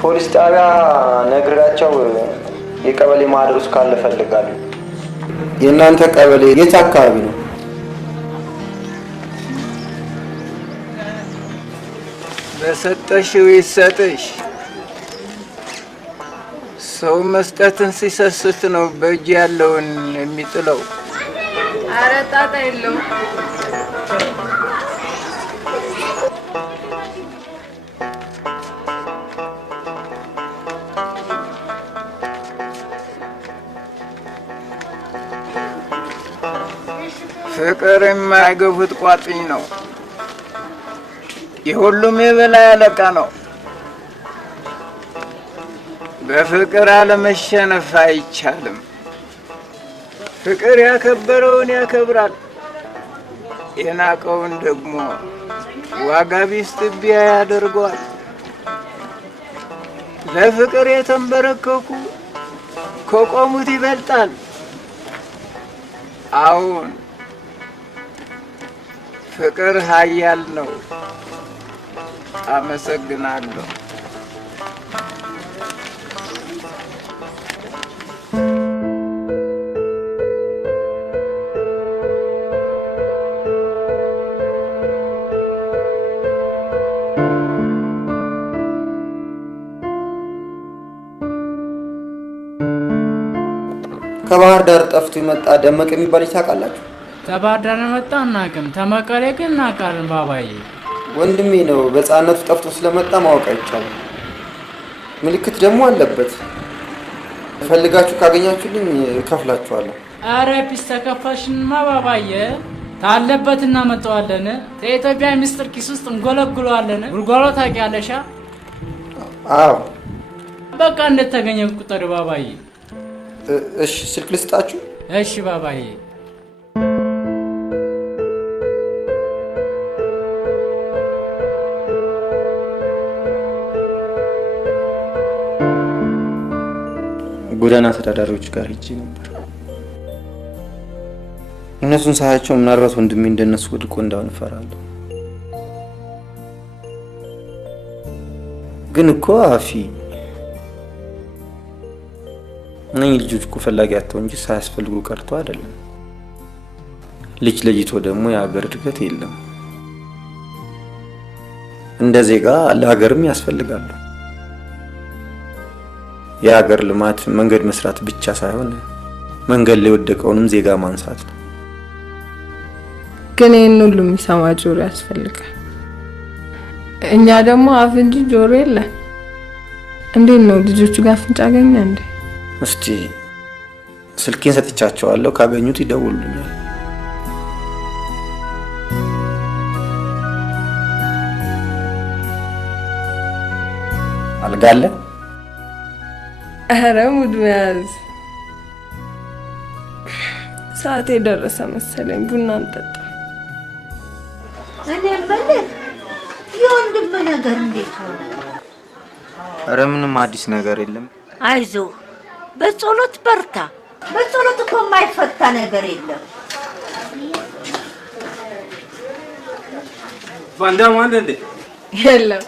ፖሊስ ጣቢያ ነግራቸው የቀበሌ ማህደር ውስጥ ካለ ፈልጋለሁ። የእናንተ ቀበሌ የት አካባቢ ነው? በሰጠሽው ይሰጥሽ። ሰው መስጠትን ሲሰስት ነው በእጅ ያለውን የሚጥለው። ኧረ ጣጣ የለውም። ፍቅር የማይገፉት ቋጥኝ ነው። የሁሉም የበላይ አለቃ ነው። በፍቅር አለመሸነፍ አይቻልም። ፍቅር ያከበረውን ያከብራል፣ የናቀውን ደግሞ ዋጋ ቢስ ትቢያ ያደርገዋል። ለፍቅር የተንበረከኩ ከቆሙት ይበልጣል። አሁን ፍቅር ኃያል ነው። አመሰግናለሁ። ከባህር ዳር ጠፍቶ የመጣ ደመቀ የሚባል ታውቃላችሁ? ከባህር ዳር መጣ እናቅም፣ ተመቀሌ ግን እናውቃለን። ባባዬ ወንድሜ ነው። በሕፃንነቱ ጠፍቶ ስለመጣ ማወቅ አይቻልም። ምልክት ደግሞ አለበት። ፈልጋችሁ ካገኛችሁልኝ እከፍላችኋለሁ። አረ ፒስ ተከፋሽንማ ባባዬ ታለበት እናመጣዋለን። የኢትዮጵያ ሚስጥር ኪስ ውስጥ እንጎለጉለዋለን። ጉልጓሎ ታውቂያለሽ? አዎ። በቃ እንደተገኘ ቁጥር ባባዬ። እሺ ስልክ ልስጣችሁ? እሺ ባባዬ። ጎዳና ተዳዳሪዎች ጋር ሄጄ ነበር። እነሱን ሳያቸው ምናልባት ወንድሜ እንደነሱ ወድቆ እንዳሆነ እፈራለሁ። ግን እኮ አፊ እነኚህ ልጆች እኮ ፈላጊ አጥተው እንጂ ሳያስፈልጉ ቀርቶ አይደለም። ልጅ ለይቶ ደግሞ የሀገር እድገት የለም። እንደ ዜጋ ለሀገርም ያስፈልጋሉ። የሀገር ልማት መንገድ መስራት ብቻ ሳይሆን መንገድ ላይ የወደቀውንም ዜጋ ማንሳት ነው። ግን ይህን ሁሉ የሚሰማ ጆሮ ያስፈልጋል። እኛ ደግሞ አፍ እንጂ ጆሮ የለን። እንዴት ነው ልጆቹ ጋር አፍንጫ አገኘ እንዴ? እስቲ ስልኬን ሰጥቻቸዋለሁ፣ ካገኙት ይደውሉልኛል። አልጋ አለ? ኧረ ሙድ መያዝ። ሰዓት የደረሰ መሰለኝ። ቡና እንጠጣ። እኔ የምልህ የወንድም ነገር እንዴት ሆነ? ኧረ ምንም አዲስ ነገር የለም። አይዞህ፣ በጸሎት በርታ። በጸሎት እኮ የማይፈታ ነገር የለም። ቫንዳም አለ እንዴ? የለም።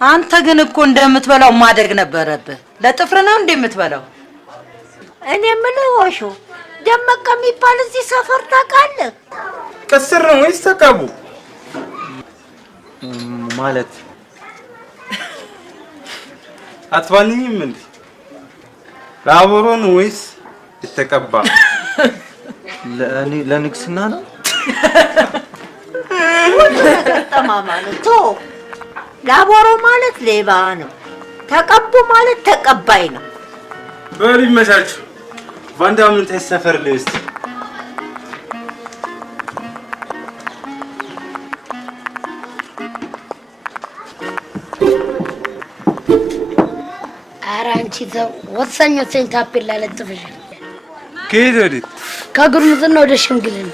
አንተ ግን እኮ እንደምትበላው ማደግ ነበረብህ። ለጥፍር ነው እንደምትበላው። እኔ የምልህ ወሾ ደመቀ የሚባል እዚህ ሰፈር ታውቃለህ? ቅስር ነው ወይስ ተቀቡ? ማለት አትባልኝም እንዴ? ላቦሮ ነው ወይስ የተቀባ? ለንግስና ነው። ተማማለቶ ላቦሮ ማለት ሌባ ነው። ተቀቡ ማለት ተቀባይ ነው። በል ይመቻችሁ። ቫንዳም ምን ተሰፈር ልስት ኧረ አንቺ ተው። ወሳኝ ታፔላ ለጥፈሻል። ከየት ወዴት? ከጉርምትና ወደ ሽምግልና።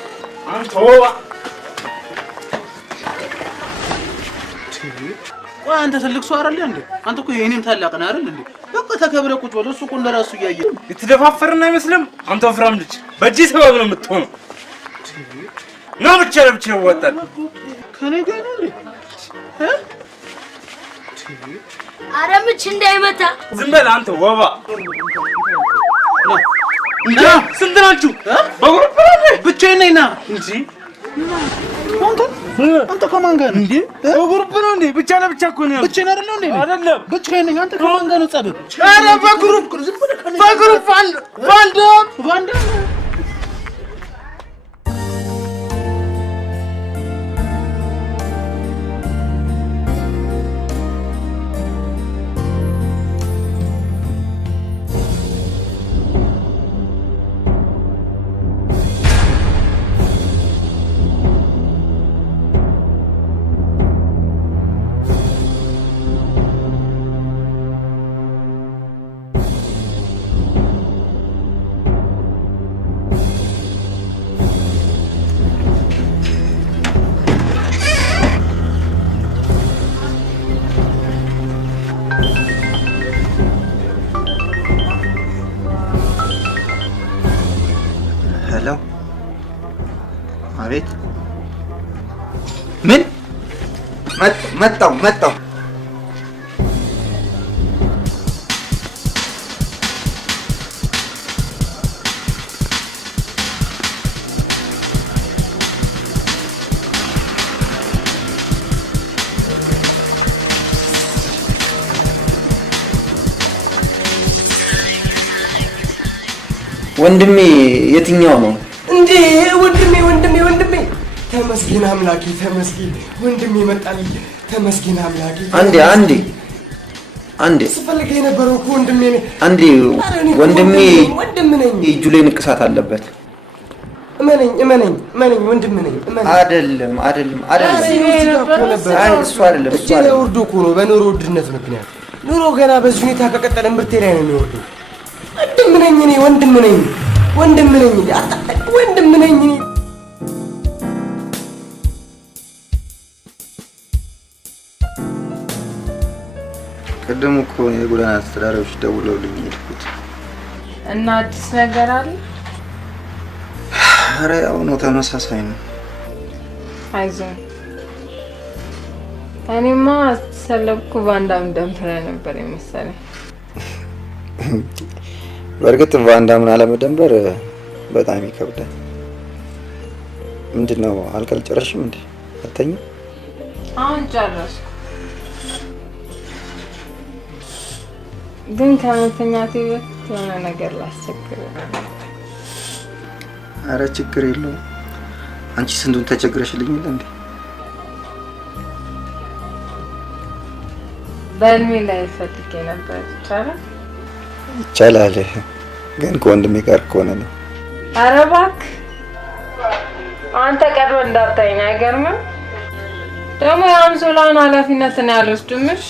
ቆይ አንተ ትልቅ ሰው አይደል እንዴ? አንተ እኮ የኔም ታላቅ ነህ አይደል እንዴ? በቃ ተከብረህ ቁጭ በል። እሱ እኮ እንደራሱ እያየ የተደፋፈርን አይመስልም? አንተ ወፍራም ልጅ በእጅ ሰበብ ነው የምትሆነው። ና ብቻ ለብቻ ይወጣል። ከኔ ጋር ነው እንዴ? ኧረ ምች እንዳይመታ። ዝም በል አንተ ወባ። እንዴ ስንት ናችሁ? በግሩፕ ነው? ብቻዬን ነኝ። ና እንጂ አንተ ከማን ጋር እንዴ? በግሩፕ ነው እንዴ? ብቻ ለብቻ እኮ ነው። ብቻዬን አይደለም እንዴ? አይደለም ብቻዬን ነኝ። አንተ ከማን ጋር ነው ጸብ? ኧረ በግሩፕ ቫንዳ ሄሎ፣ አቤት። ምን መጣው? ወንድሜ የትኛው ነው እንዴ? ወንድሜ ተመስገን አምላኬ፣ ተመስገን ወንድሜ መጣልኝ። ተመስገን አምላኬ። አንዴ ስፈልግ የነበረው እኮ ወንድሜ ነኝ። አንዴ ወንድሜ ወንድም ነኝ። እጁ ላይ ንቅሳት አለበት። እመነኝ ወንድም ነኝ። አይደለም። እሱ አይደለም። እጄ ላይ ወርዶ እኮ ነው በኑሮ ውድነት ምክንያት። ኑሮ ገና በዚህ ሁኔታ ከቀጠለ ምርቴ ላይ ነው የሚወርደው። ወንድም ነኝ። ቅድም እኮ የጎዳና አስተዳዳሪዎች ደውለውልኝ ሄድኩት እና አዲስ ነገር አለ? ኧረ ያው ነው፣ ተመሳሳይ ነው። አይዞህ። እኔማ ሰለብኩ ቫንዳም ደንፍረህ ነበር የመሰለኝ። በእርግጥ ቫንዳምን አለመደንበር በጣም ይከብዳል። ምንድነው አልጨረስሽም እንዴ? አትተኝም? አሁን ጨረስኩ። ግን ከመተኛቴ በፊት የሆነ ነገር ላስቸግርህ። ኧረ ችግር የለውም። አንቺ ስንቱን ተቸግረሽልኝ የለ እንዴ? በእድሜ ላይ ፈልጌ ነበር። ይቻላል፣ ግን ከወንድሜ ጋር ከሆነ ነው። ኧረ እባክህ አንተ ቀድመህ እንዳታየኝ አይገርምም? ደግሞ የአንሶላውን ኃላፊነትን ያልወስድምሽ።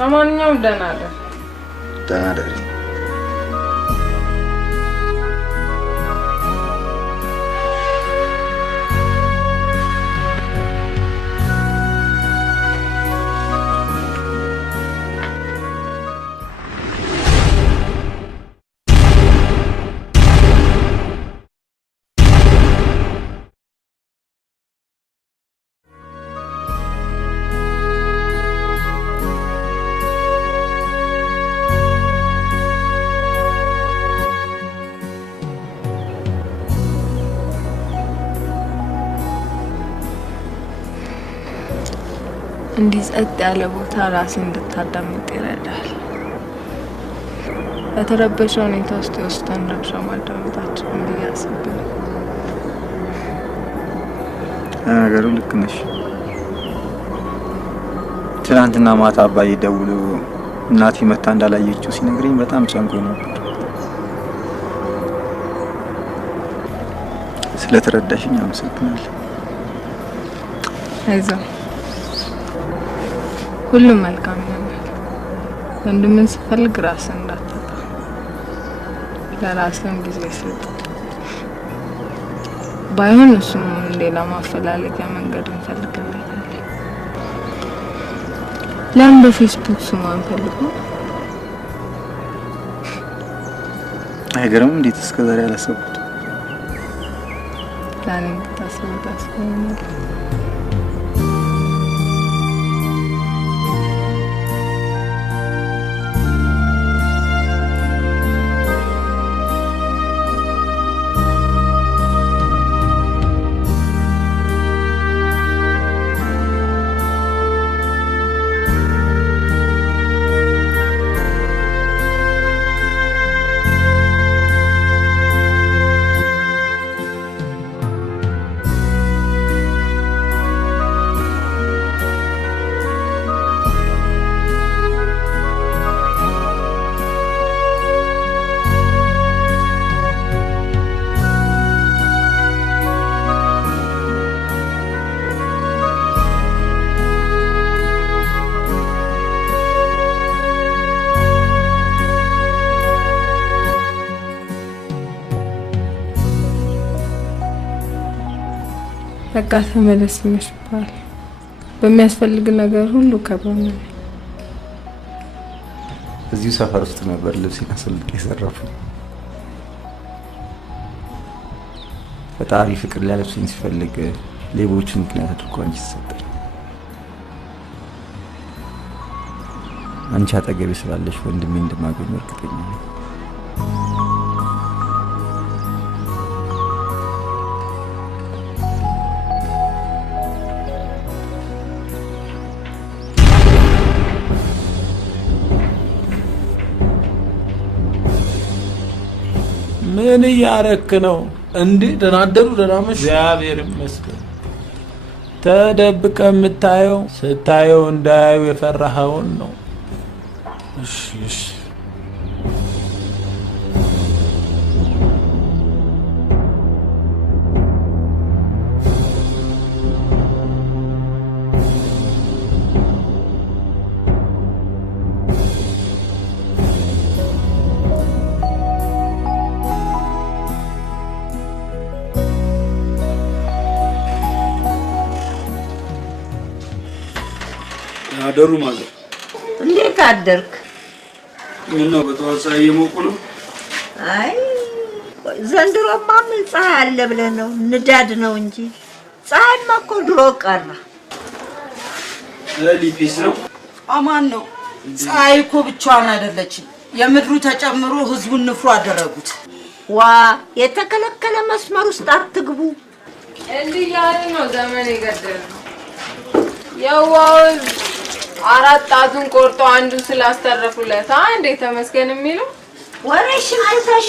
ለማንኛውም ደህና ደር። ደህና ደር። እንዲህ ጸጥ ያለ ቦታ ራስን እንድታዳምጥ ይረዳል። በተረበሸ ሁኔታ ውስጥ የውስጥን ረብሻ ማዳመጣችን ብያስብ ነገሩ ልክ ነሽ። ትናንትና ማታ አባዬ ደውሎ እናቴ መታ እንዳላየችው ሲነግረኝ በጣም ጨንቆኝ ነበር። ስለተረዳሽኝ አመሰግናለሁ። አይዞህ፣ ሁሉም መልካም ይሆናል። ወንድምን ስትፈልግ ራስን እንዳታጣ፣ ለራስም ጊዜ ስጥ። ባይሆን እሱም ሌላ ማፈላለጊያ መንገድ እንፈልግለታለን። ለምን በፌስቡክ ስሙ አንፈልገው? አይገርምም? እንዴት እስከዛሬ አላሰብኩት? ዛሬ ታስበው በቃ ተመለስ ይመስላል። በሚያስፈልግ ነገር ሁሉ ከበመ እዚሁ ሰፈር ውስጥ ነበር ልብሴን አስልቄ የሰራፉ። ፈጣሪ ፍቅር ሊያለብሰኝ ሲፈልግ ሌቦችን ምክንያት አድርጎ አንቺ ተሰጠኝ። አንቺ አጠገቤ ስላለሽ ወንድሜ እንደማገኘው እርግጠኛ ነኝ። ምን እያረክ ነው እንዴ? ደህና አደሩ? ደህና መሽ? እግዚአብሔር ይመስገን። ተደብቀ የምታየው ስታየው እንዳያዩ የፈራኸውን ነው። እሺ እሺ። አደሩ ማዘር። እንዴት አደርክ? ምን ነው በጠዋት ፀሐይ እየሞቁ ነው? አይ ዘንድሮማ ምን ፀሐይ አለ ብለህ ነው? ንዳድ ነው እንጂ ፀሐይማ እኮ ድሮ ቀረ። ሊፒስ ነው አማን ነው። ፀሐይ እኮ ብቻዋን አይደለችም። የምድሩ ተጨምሮ ህዝቡን ንፍሮ አደረጉት። ዋ የተከለከለ መስመር ውስጥ አትግቡ። እንዲህ ያለ ነው ዘመን የገደለው። የዋው አራት ጣቱን ቆርጦ አንዱን ስላስተረፉለት አንዴ ተመስገን የሚለው ወሬሽን አይተሽ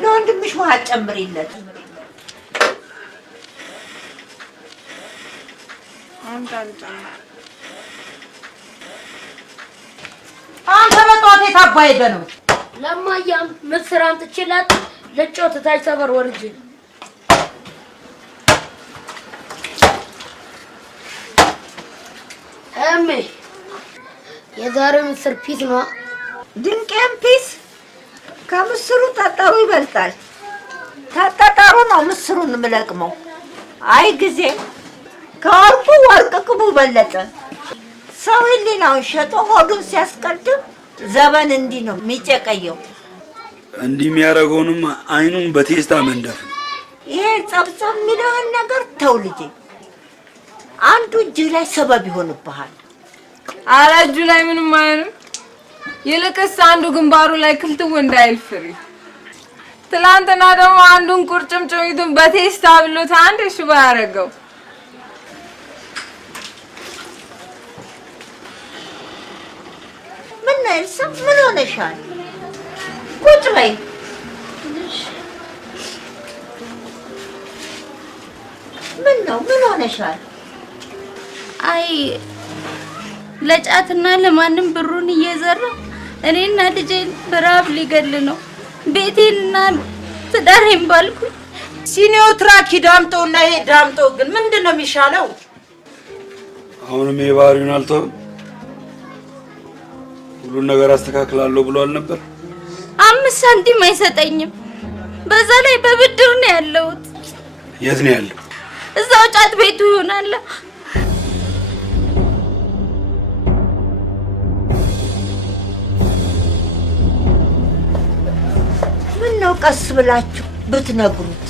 ለወንድምሽ ውሃ ጨምሪለት። አንተ በጠዋት የታባይ ሄደ ነው? ለማያም ምስር አምጥቼላት ልጮት ታች ሰፈር ወርጄ እሜ የዛሬው ምስር ፒስ ነው። ድንቄም ፒስ ከምስሩ ጠጠሩ ይበልጣል። ተጠጠሩ ነው ምስሩን የምለቅመው። አይ ጊዜ ከወርቁ ወርቅ ቅቡ በለጠ። ሰው ህሊናውን ሸጦ ሆዱን ሲያስቀድም ዘበን እንዲህ ነው የሚጨቀየው። እንዲህ የሚያደርገውንም አይኑን በቴስታ መንደፍ ነው። ይሄ ጸብጸብ የሚለውን ነገር ተው ልጄ። አንዱ እጅ ላይ ሰበብ ይሆንብሃል። ኧረ እጁ ላይ ምንም አይሆንም። ይልቅስ አንዱ ግንባሩ ላይ ክልትው እንዳይል ፍሪ። ትላንትና ደግሞ አንዱን ቁርጭምጭሚቱን በቴስታ ብሎት አንድ ሽባ ያደረገው። ምን ነው ኤልሳ፣ ምን ሆነሻል? ቁጭ በይ። ምን ነው ምን ሆነሻል? አይ ለጫትና ለማንም ብሩን እየዘራ እኔና ልጄን በረሃብ ሊገል ነው። ቤቴንና ትዳሬን ባልኩ ሲኒዮ ትራኪ ዳምጠውና ይሄ ዳምጠው ግን ምንድነው የሚሻለው? አሁንም የባህሪውን አልተውም። ሁሉን ነገር አስተካክላለሁ ብሏል ነበር። 5 ሳንቲም አይሰጠኝም። በዛ ላይ በብድር ነው ያለሁት። የት ነው ያለው? እዛው ጫት ቤቱ ይሆናል። ምን ነው ቀስ ብላችሁ ብትነግሩት።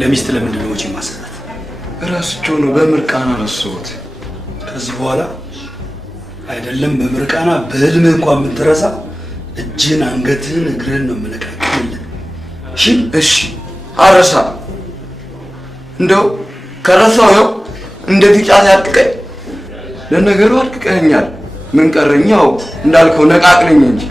ለሚስት ለምንድን ነው ወጪ ማሰራት? እራስቸው ነው በምርቃና ረሱት። ከዚህ በኋላ አይደለም በምርቃና በህልም እንኳን የምትረሳ እጅን፣ አንገትህን፣ እግርህን ነው የምለቃቅልህ። እሺ እሺ፣ አረሳ። እንደው ከረሳው ያው እንደ ቢጫን ያጥቀኝ። ለነገሩ አጥቅቀኛል። ምን ቀረኛው እንዳልከው ነቃቅለኝ እንጂ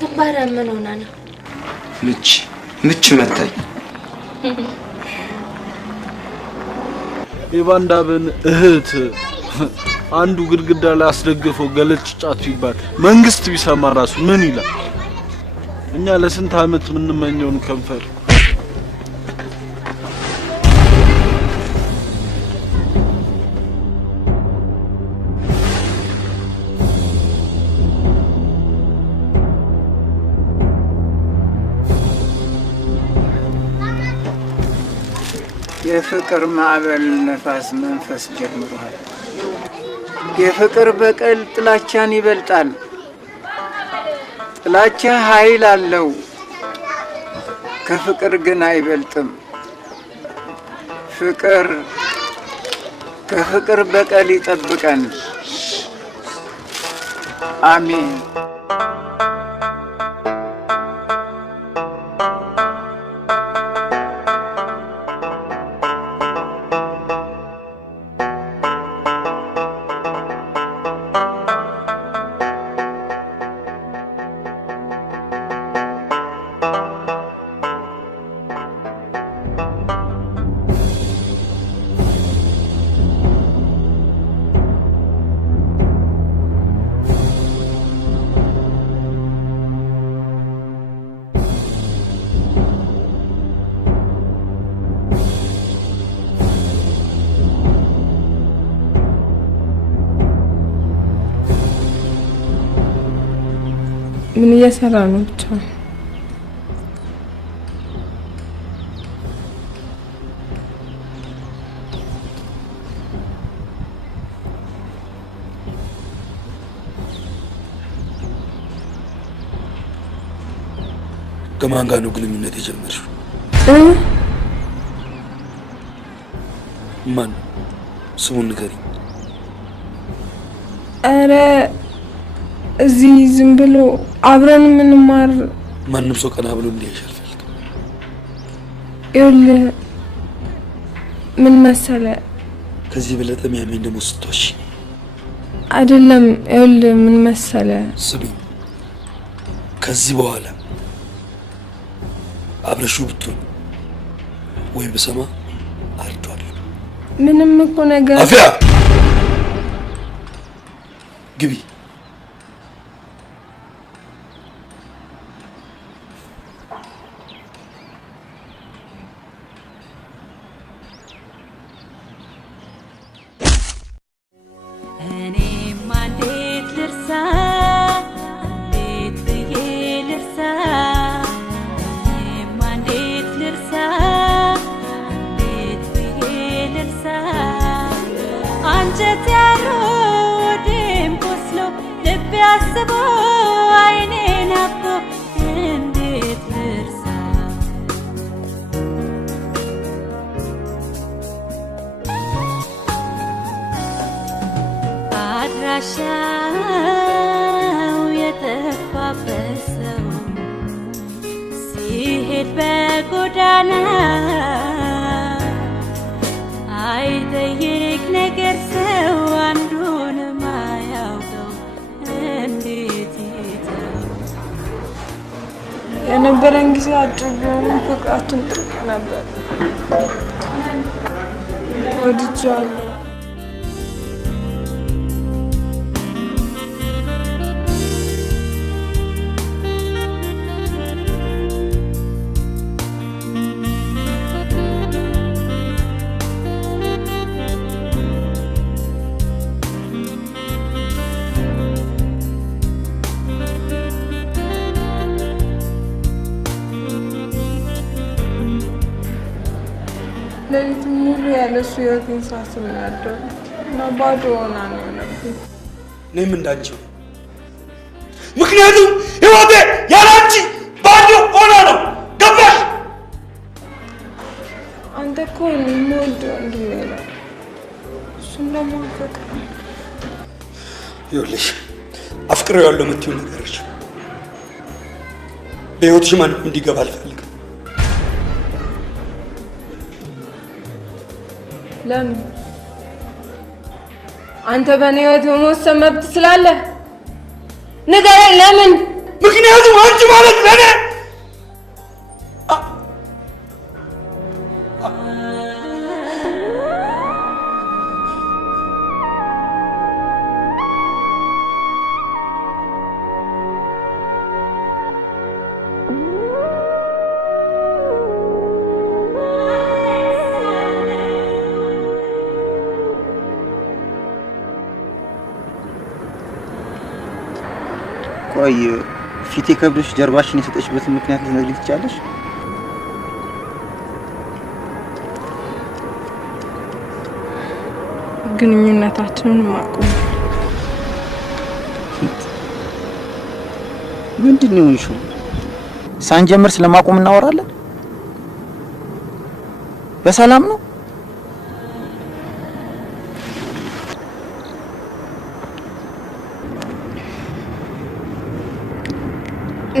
ግንባር ምን ሆና ነው? ምች መታኝ። የባንዳብን እህት አንዱ ግድግዳ ላይ አስደግፈው ገለጭ ጫቱ ይባል መንግስት ቢሰማ ራሱ ምን ይላል? እኛ ለስንት ዓመት የምንመኘውን ከንፈር የፍቅር ማዕበል ነፋስ መንፈስ ጀምሯል። የፍቅር በቀል ጥላቻን ይበልጣል። ጥላቻ ኃይል አለው፣ ከፍቅር ግን አይበልጥም። ፍቅር ከፍቅር በቀል ይጠብቀን። አሜን። ምን እየሰራ ነው ብቻ? ከማን ጋር ነው ግንኙነት የጀመርሽው? ማን? ስሙን ንገሪኝ። ኧረ እዚህ ዝም ብሎ አብረን የምንማር ማንም ሰው ቀና ብሎ እንዲያይሽ አልፈልግም። ይኸውልህ ምን መሰለህ፣ ከዚህ በለጠ የሚያመኝ ደግሞ ስትዋሺ አይደለም። ይኸውልህ ምን መሰለህ፣ ስሚኝ፣ ከዚህ በኋላ አብረሽው ብትሆን ወይ ብሰማ አርዷል። ምንም እኮ ነገር አፍያ ግቢ። አድራሻው የጠፋበት ሰው ሲሄድ በጎዳና አይጠይቅ ነገር ሰው አንዱን ማያውቀው እንዴት ይተው። የነበረን ጊዜ አጭር ቢሆንም ፍቅራችን ጥልቅ ነበር። ወድጄዋለሁ። ሌሊት ሙሉ ያለሱ ህይወቴን ሳስብ ነው ያደረኩት እና ባዶ ሆና ነው የሆነብኝ። እኔም እንዳንቺው፣ ምክንያቱም ህይወቴ ያላንቺ ባዶ ሆና ነው። ገባሽ? አንተ እኮ የምወደው ወንድሜ ነው። እሱን ደግሞ አፈቅር። ይኸውልሽ አፍቅሬዋለሁ የምትይው ነገሮች በህይወትሽ ማንም እንዲገባ አልፈልግም። ለምን? አንተ በእኔ ህይወት የመወሰን መብት ስላለ ንገረኝ። ለምን? ምክንያቱም አንቺ ማለት ለኔ ቆይ ፊቴ ከብዶሽ ጀርባሽን የሰጠሽበትን ምክንያት ልትነግሪኝ ትችያለሽ? ግንኙነታችንን ማቆም። ምንድን ነው የሆንሽው? ሳንጀምር ስለማቆም እናወራለን? በሰላም ነው?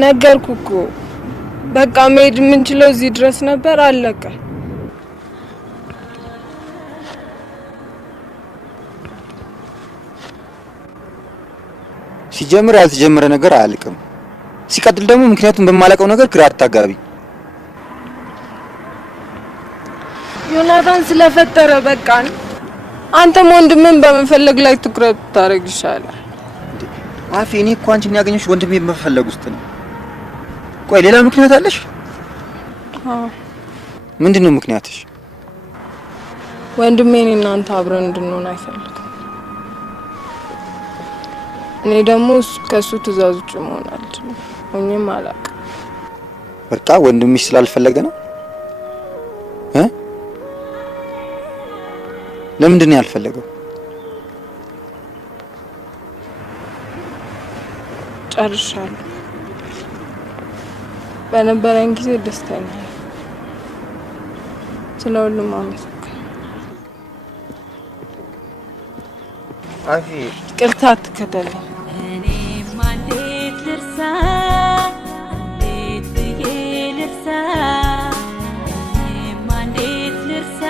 ነገርኩህ እኮ በቃ መሄድ የምንችለው እዚህ ድረስ ነበር። አለቀ። ሲጀምር ያልተጀመረ ነገር አያልቅም። ሲቀጥል ደግሞ ምክንያቱም በማላውቀው ነገር ግራ አታጋቢ። ዮናታን ስለፈጠረ በቃ አንተም ወንድምን በመፈለግ ላይ ትኩረት ታደርግ ይሻላል። አፌ እኔ እኮ አንቺን ያገኘሽ ወንድሜ በመፈለግ ውስጥ ነው። ቆይ ሌላ ምክንያት አለሽ? አዎ። ምንድነው ምክንያትሽ? ወንድሜ እኔ እና አንተ አብረን እንድንሆን አይፈልግም። እኔ ደግሞ ከሱ ትእዛዝ ውጭ መሆን አልችልም። ሆኜም አላውቅም። በቃ ወንድምሽ ስላልፈለገ ነው? ለምንድን ነው ያልፈለገው? ጨርሻለሁ። በነበረኝ ጊዜ ደስተኛ ነኝ። ስለሁሉም አመሰግናለሁ። አፊ ይቅርታ አትከተለኝ። እኔማ እንዴት ልርሳ እንዴት ብዬ ልርሳ እኔማ እንዴት ልርሳ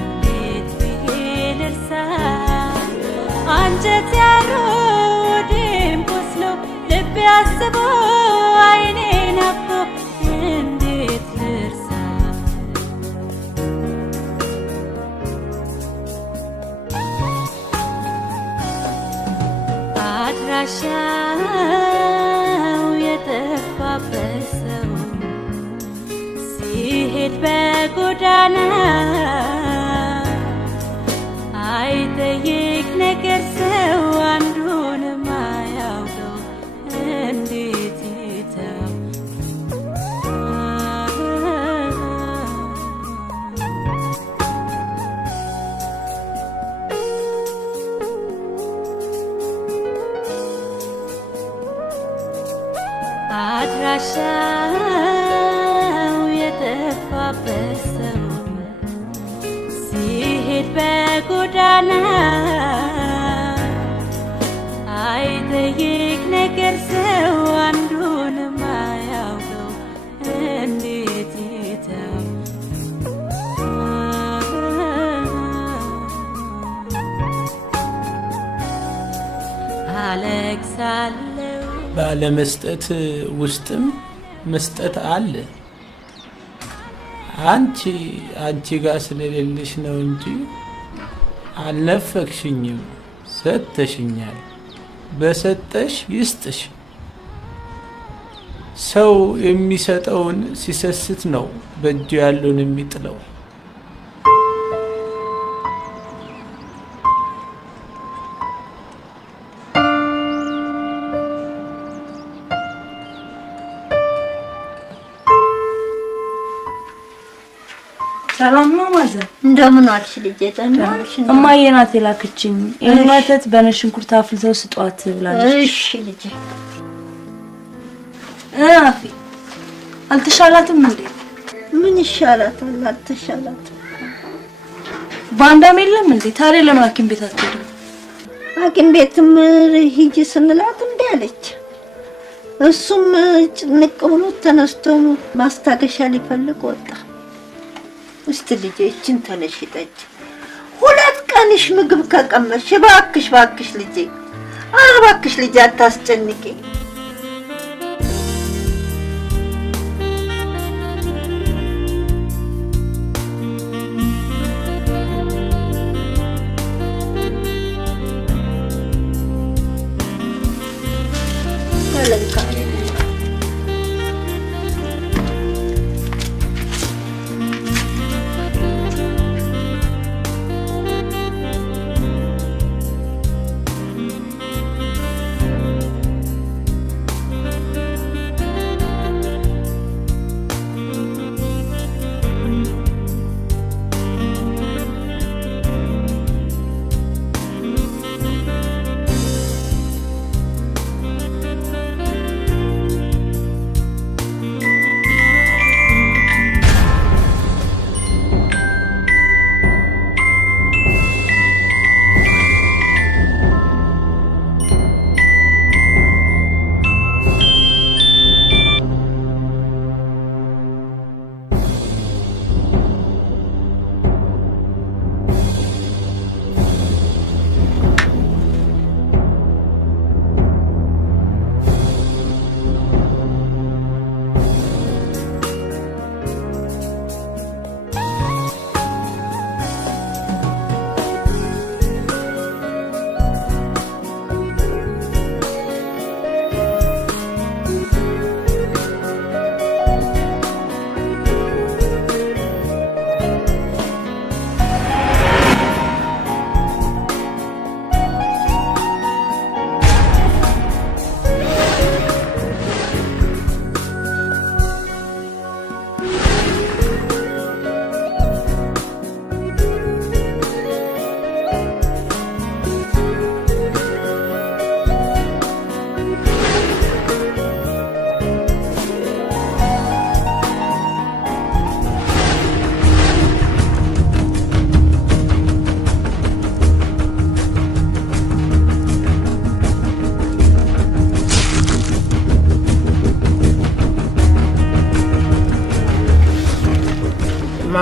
እንዴት ብዬ ልርሳ አንጀት ያሮ ደም ቆስሎ ልቤ አስቦ አይኔ ናፍቆ እንዴት ልርሳ አድራሻው የጠፋበት ሰው ሲሄድ በጎዳና አይጠይቅ ነገር ሰው አንዱንም አያውቀው እንዴት ይተው አድራሻው የጠፋበት ሰው ሲሄድ በጎዳና አይጠይቅ ነገር ሰው አንዱንም አያውቀው እንዴት ይተው አለቅሳለሁ ባለመስጠት ውስጥም መስጠት አለ። አንቺ ጋር ስለሌለሽ ነው እንጂ አልነፈክሽኝም፣ ሰጥተሽኛል። በሰጠሽ ይስጥሽ። ሰው የሚሰጠውን ሲሰስት ነው በእጁ ያለውን የሚጥለው። ሰላም ነው ማዘር? እንደምን ዋልሽ ልጄ? ተናሽ እማዬ ናት የላከችኝ። ይሄን ወተት በነሽንኩርት አፍልተው ስጧት ብላለች። እሺ ልጄ። አፊ አልተሻላትም እንዴ? ምን ይሻላታል? አልተሻላትም። ባንዳም የለም እንዴ? ታዲያ ለምን ሐኪም ቤት አትሄድም? ሐኪም ቤትም ሂጂ ስንላት እምቢ አለች። እሱም ጭንቅ ብሎ ተነስቶ ማስታገሻ ሊፈልግ ወጣ። እስቲ ልጄ እችን ተነሽ ጠጪ። 2 ቀንሽ ምግብ ከቀመሽ እባክሽ ልጄ፣ ኧረ እባክሽ ልጄ አታስጨንቂ።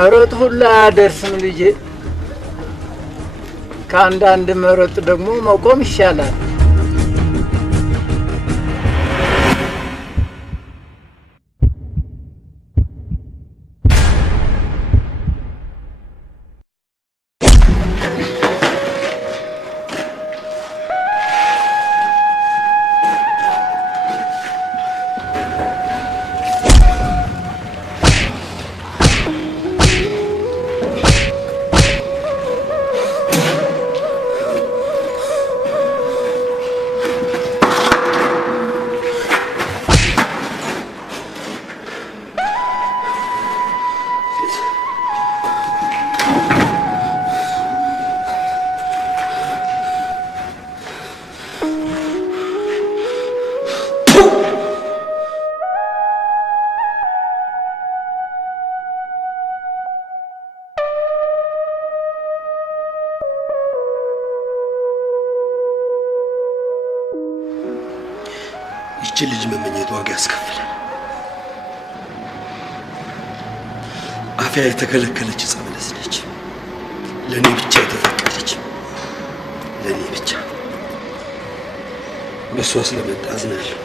መሮጥ ሁሉ አያደርስም ልጄ። ከአንዳንድ መሮጥ ደግሞ መቆም ይሻላል። ይህች ልጅ መመኘት ዋጋ ያስከፍላል። አፍያ የተከለከለች ዕፀ በለስ ነች። ለእኔ ብቻ የተፈቀደች፣ ለእኔ ብቻ። በእሷ ስለመጣ አዝናለሁ፣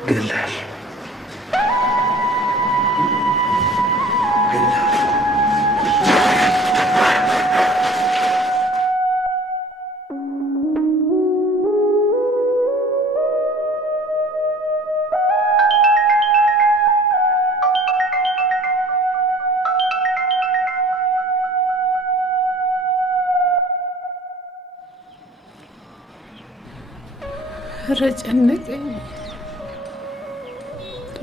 እገድልሃለሁ። ኧረ ጨነቀኝ።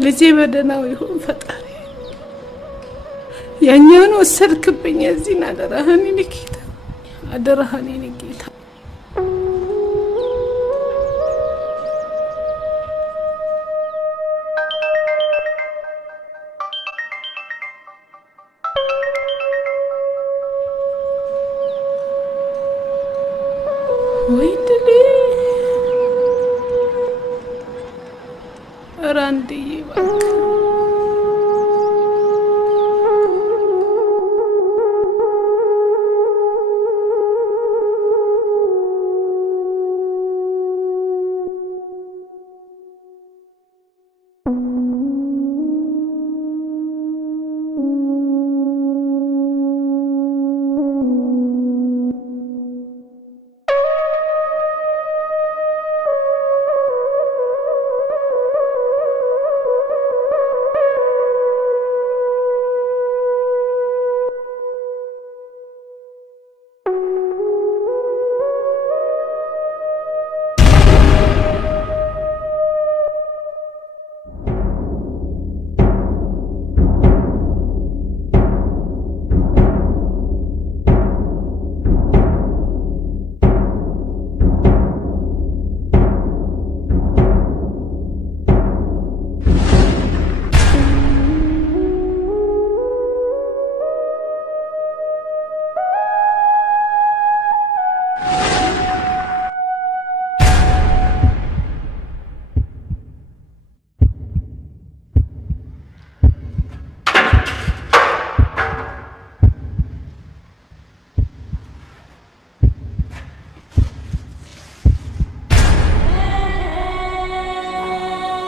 ልጄ በደህናው ይሁን ፈጣሪ። ያኛውን ወሰድክብኝ፣ የዚህን አደራህን የኔ ጌታ፣ አደራህን የኔ ጌታ። ወይ ድሌ! ኧረ አንድዬ እባክህ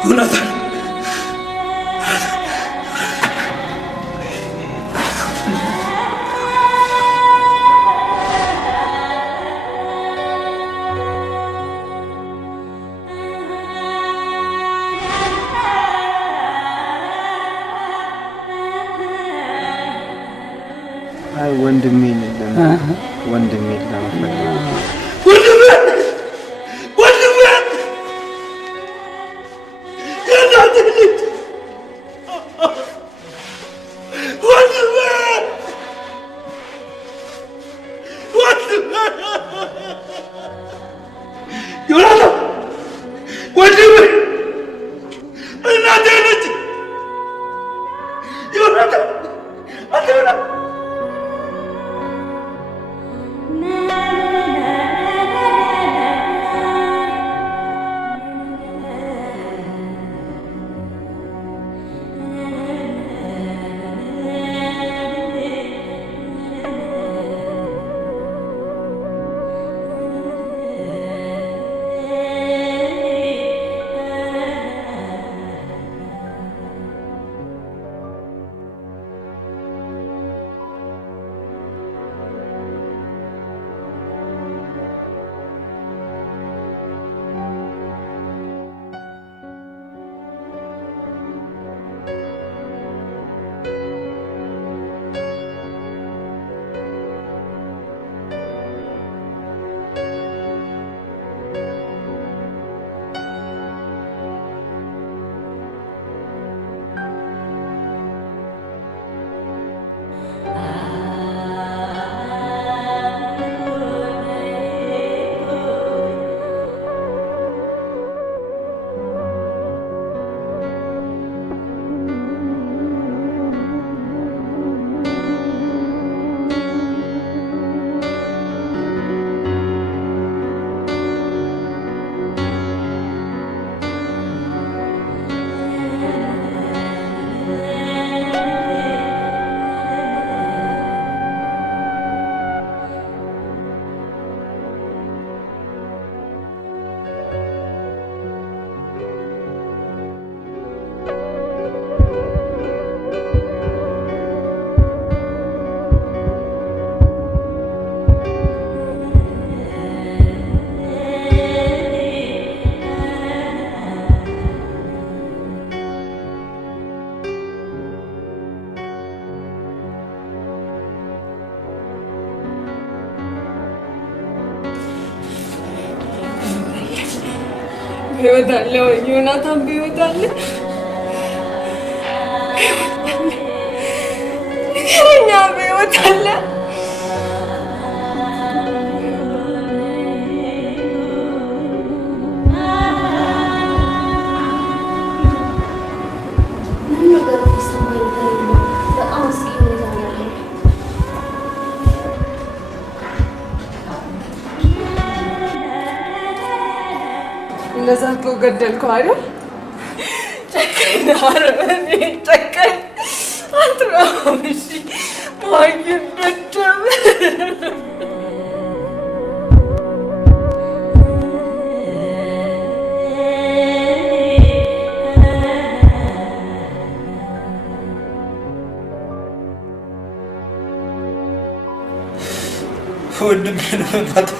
ዮናታን አይ ወንድሜ የለም ወንድሜ የለም Jonathan! በህይወት አለ ወይ? ዮናታን በህይወት አለ? ንገረኛ፣ በህይወት አለ? እንደዛ እኮ ገደልከው አይደል? ጨካኝ ነህ አረመኔ፣ ጨካኝ አትራም። እሺ ማይደደብ ወንድሜ ነው ማለት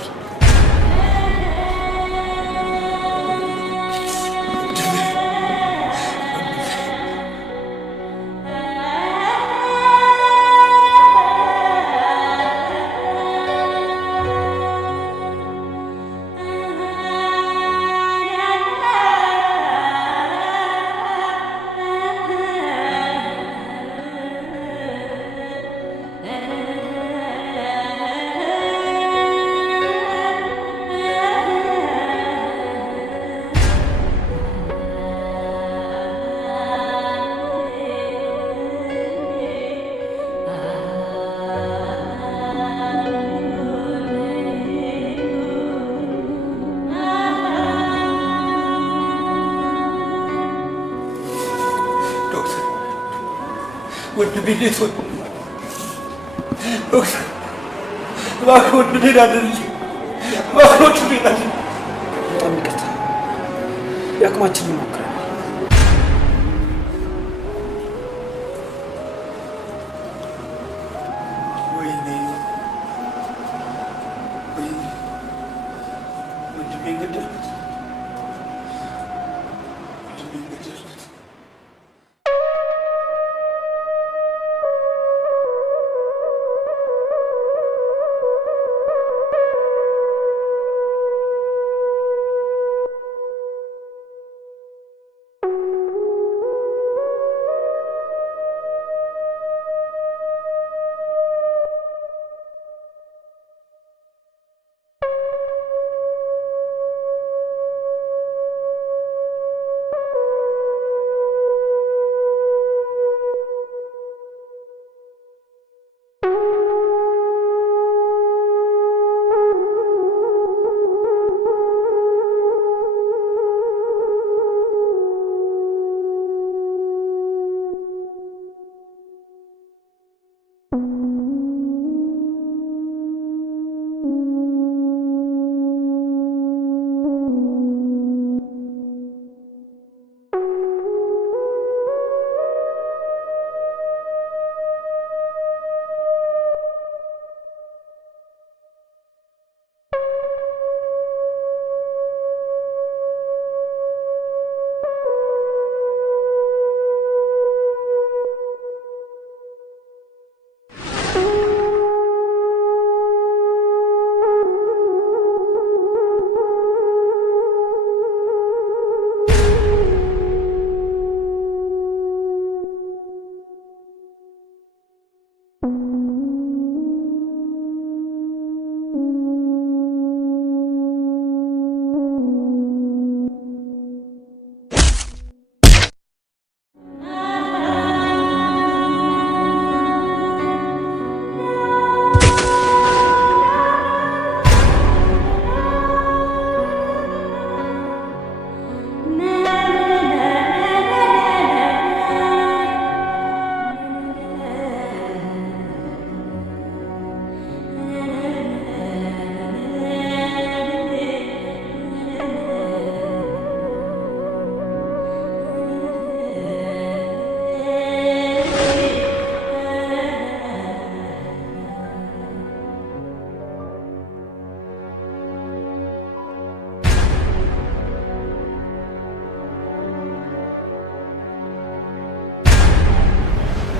ወንድሜ እንዴት ሆነ? ዶክተር እባክህ ወንድሜን አድንልኝ፣ እባክህ ወንድሜን አድንልኝ። በጣም ይቅርታ፣ የአቅማችንን እንሞክራለን። ወይኔ ወይኔ፣ ወንድሜን ገደልኩት፣ ወንድሜን ገደልኩት።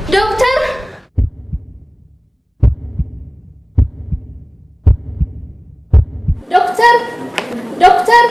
ዶክተር ዶክተር ዶክተር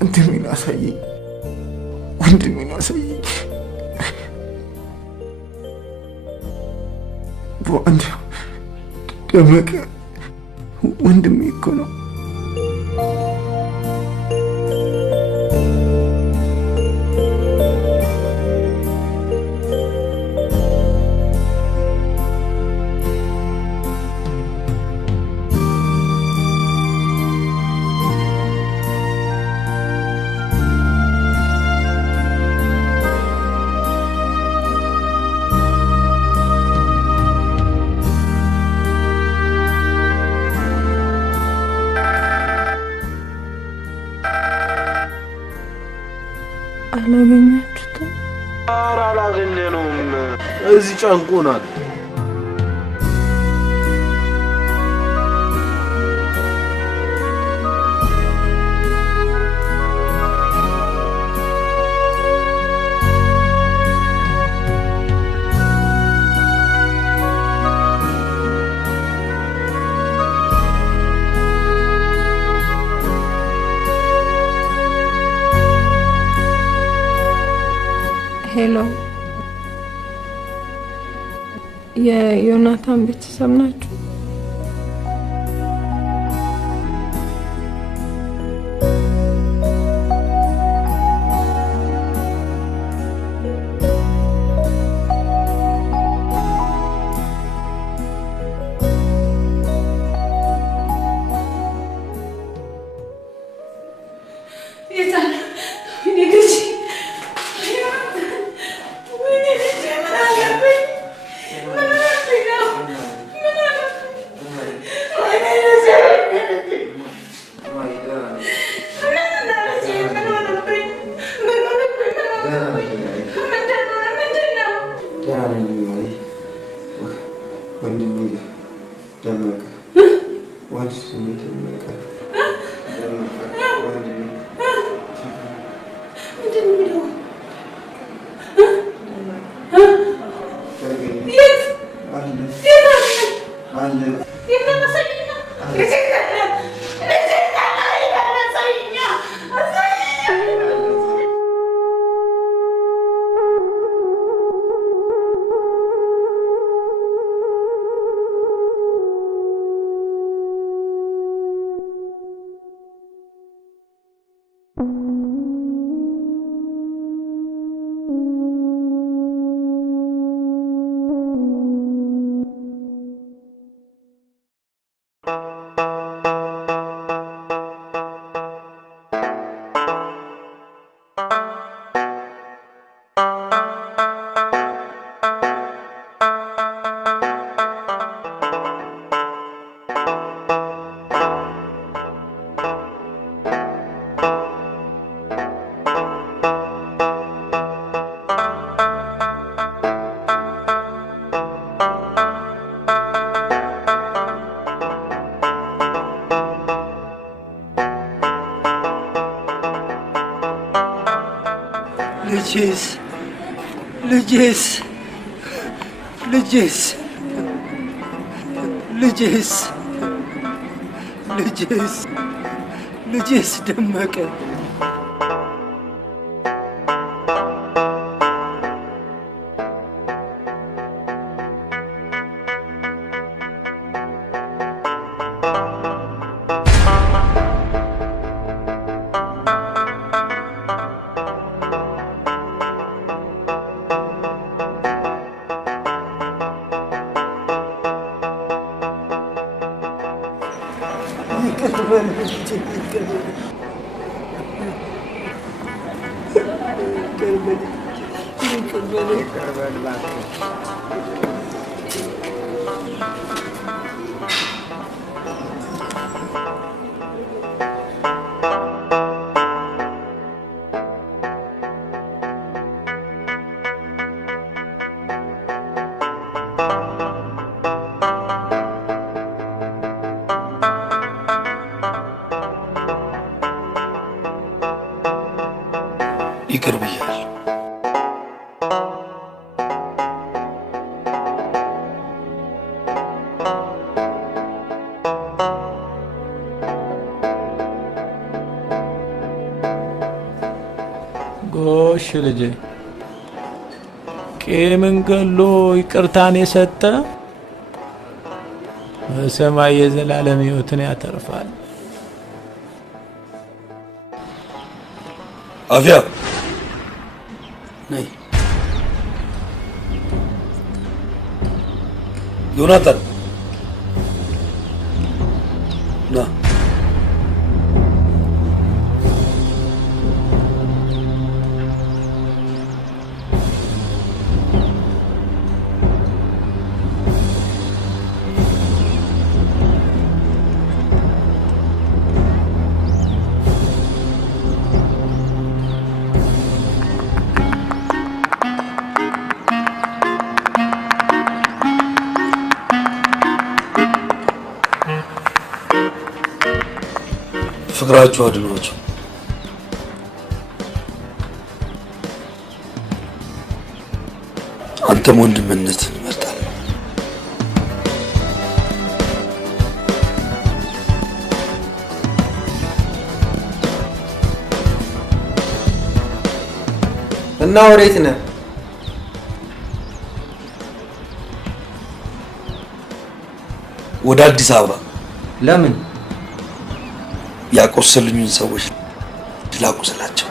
ወንድሜን አሳየኝ፣ ወንድሜን አሳየኝ። በአንድ ደመቀ ወንድሜ እኮ ነው። አላገኛችሁትም? ኧረ አላገኘነውም። እዚህ ጨንቆናል። ሄሎ፣ የዮናታን ቤተሰብ ናችሁ? ልጄስ ደመቀ ይቅር ይቅር ብያለሁ። ጎሽ ልጄ፣ ቂምን ገሎ ይቅርታን የሰጠ በሰማይ የዘላለም ሕይወትን ያተርፋል። አፍያ ነይ። ዮናታን ና። ፍቅራችሁ አድኗቸው። አንተም ወንድምነትን እመርጣለሁ። እና ወዴት ነህ? ወደ አዲስ አበባ። ለምን? ያቆሰሉኝን ሰዎች ላቁስላቸው።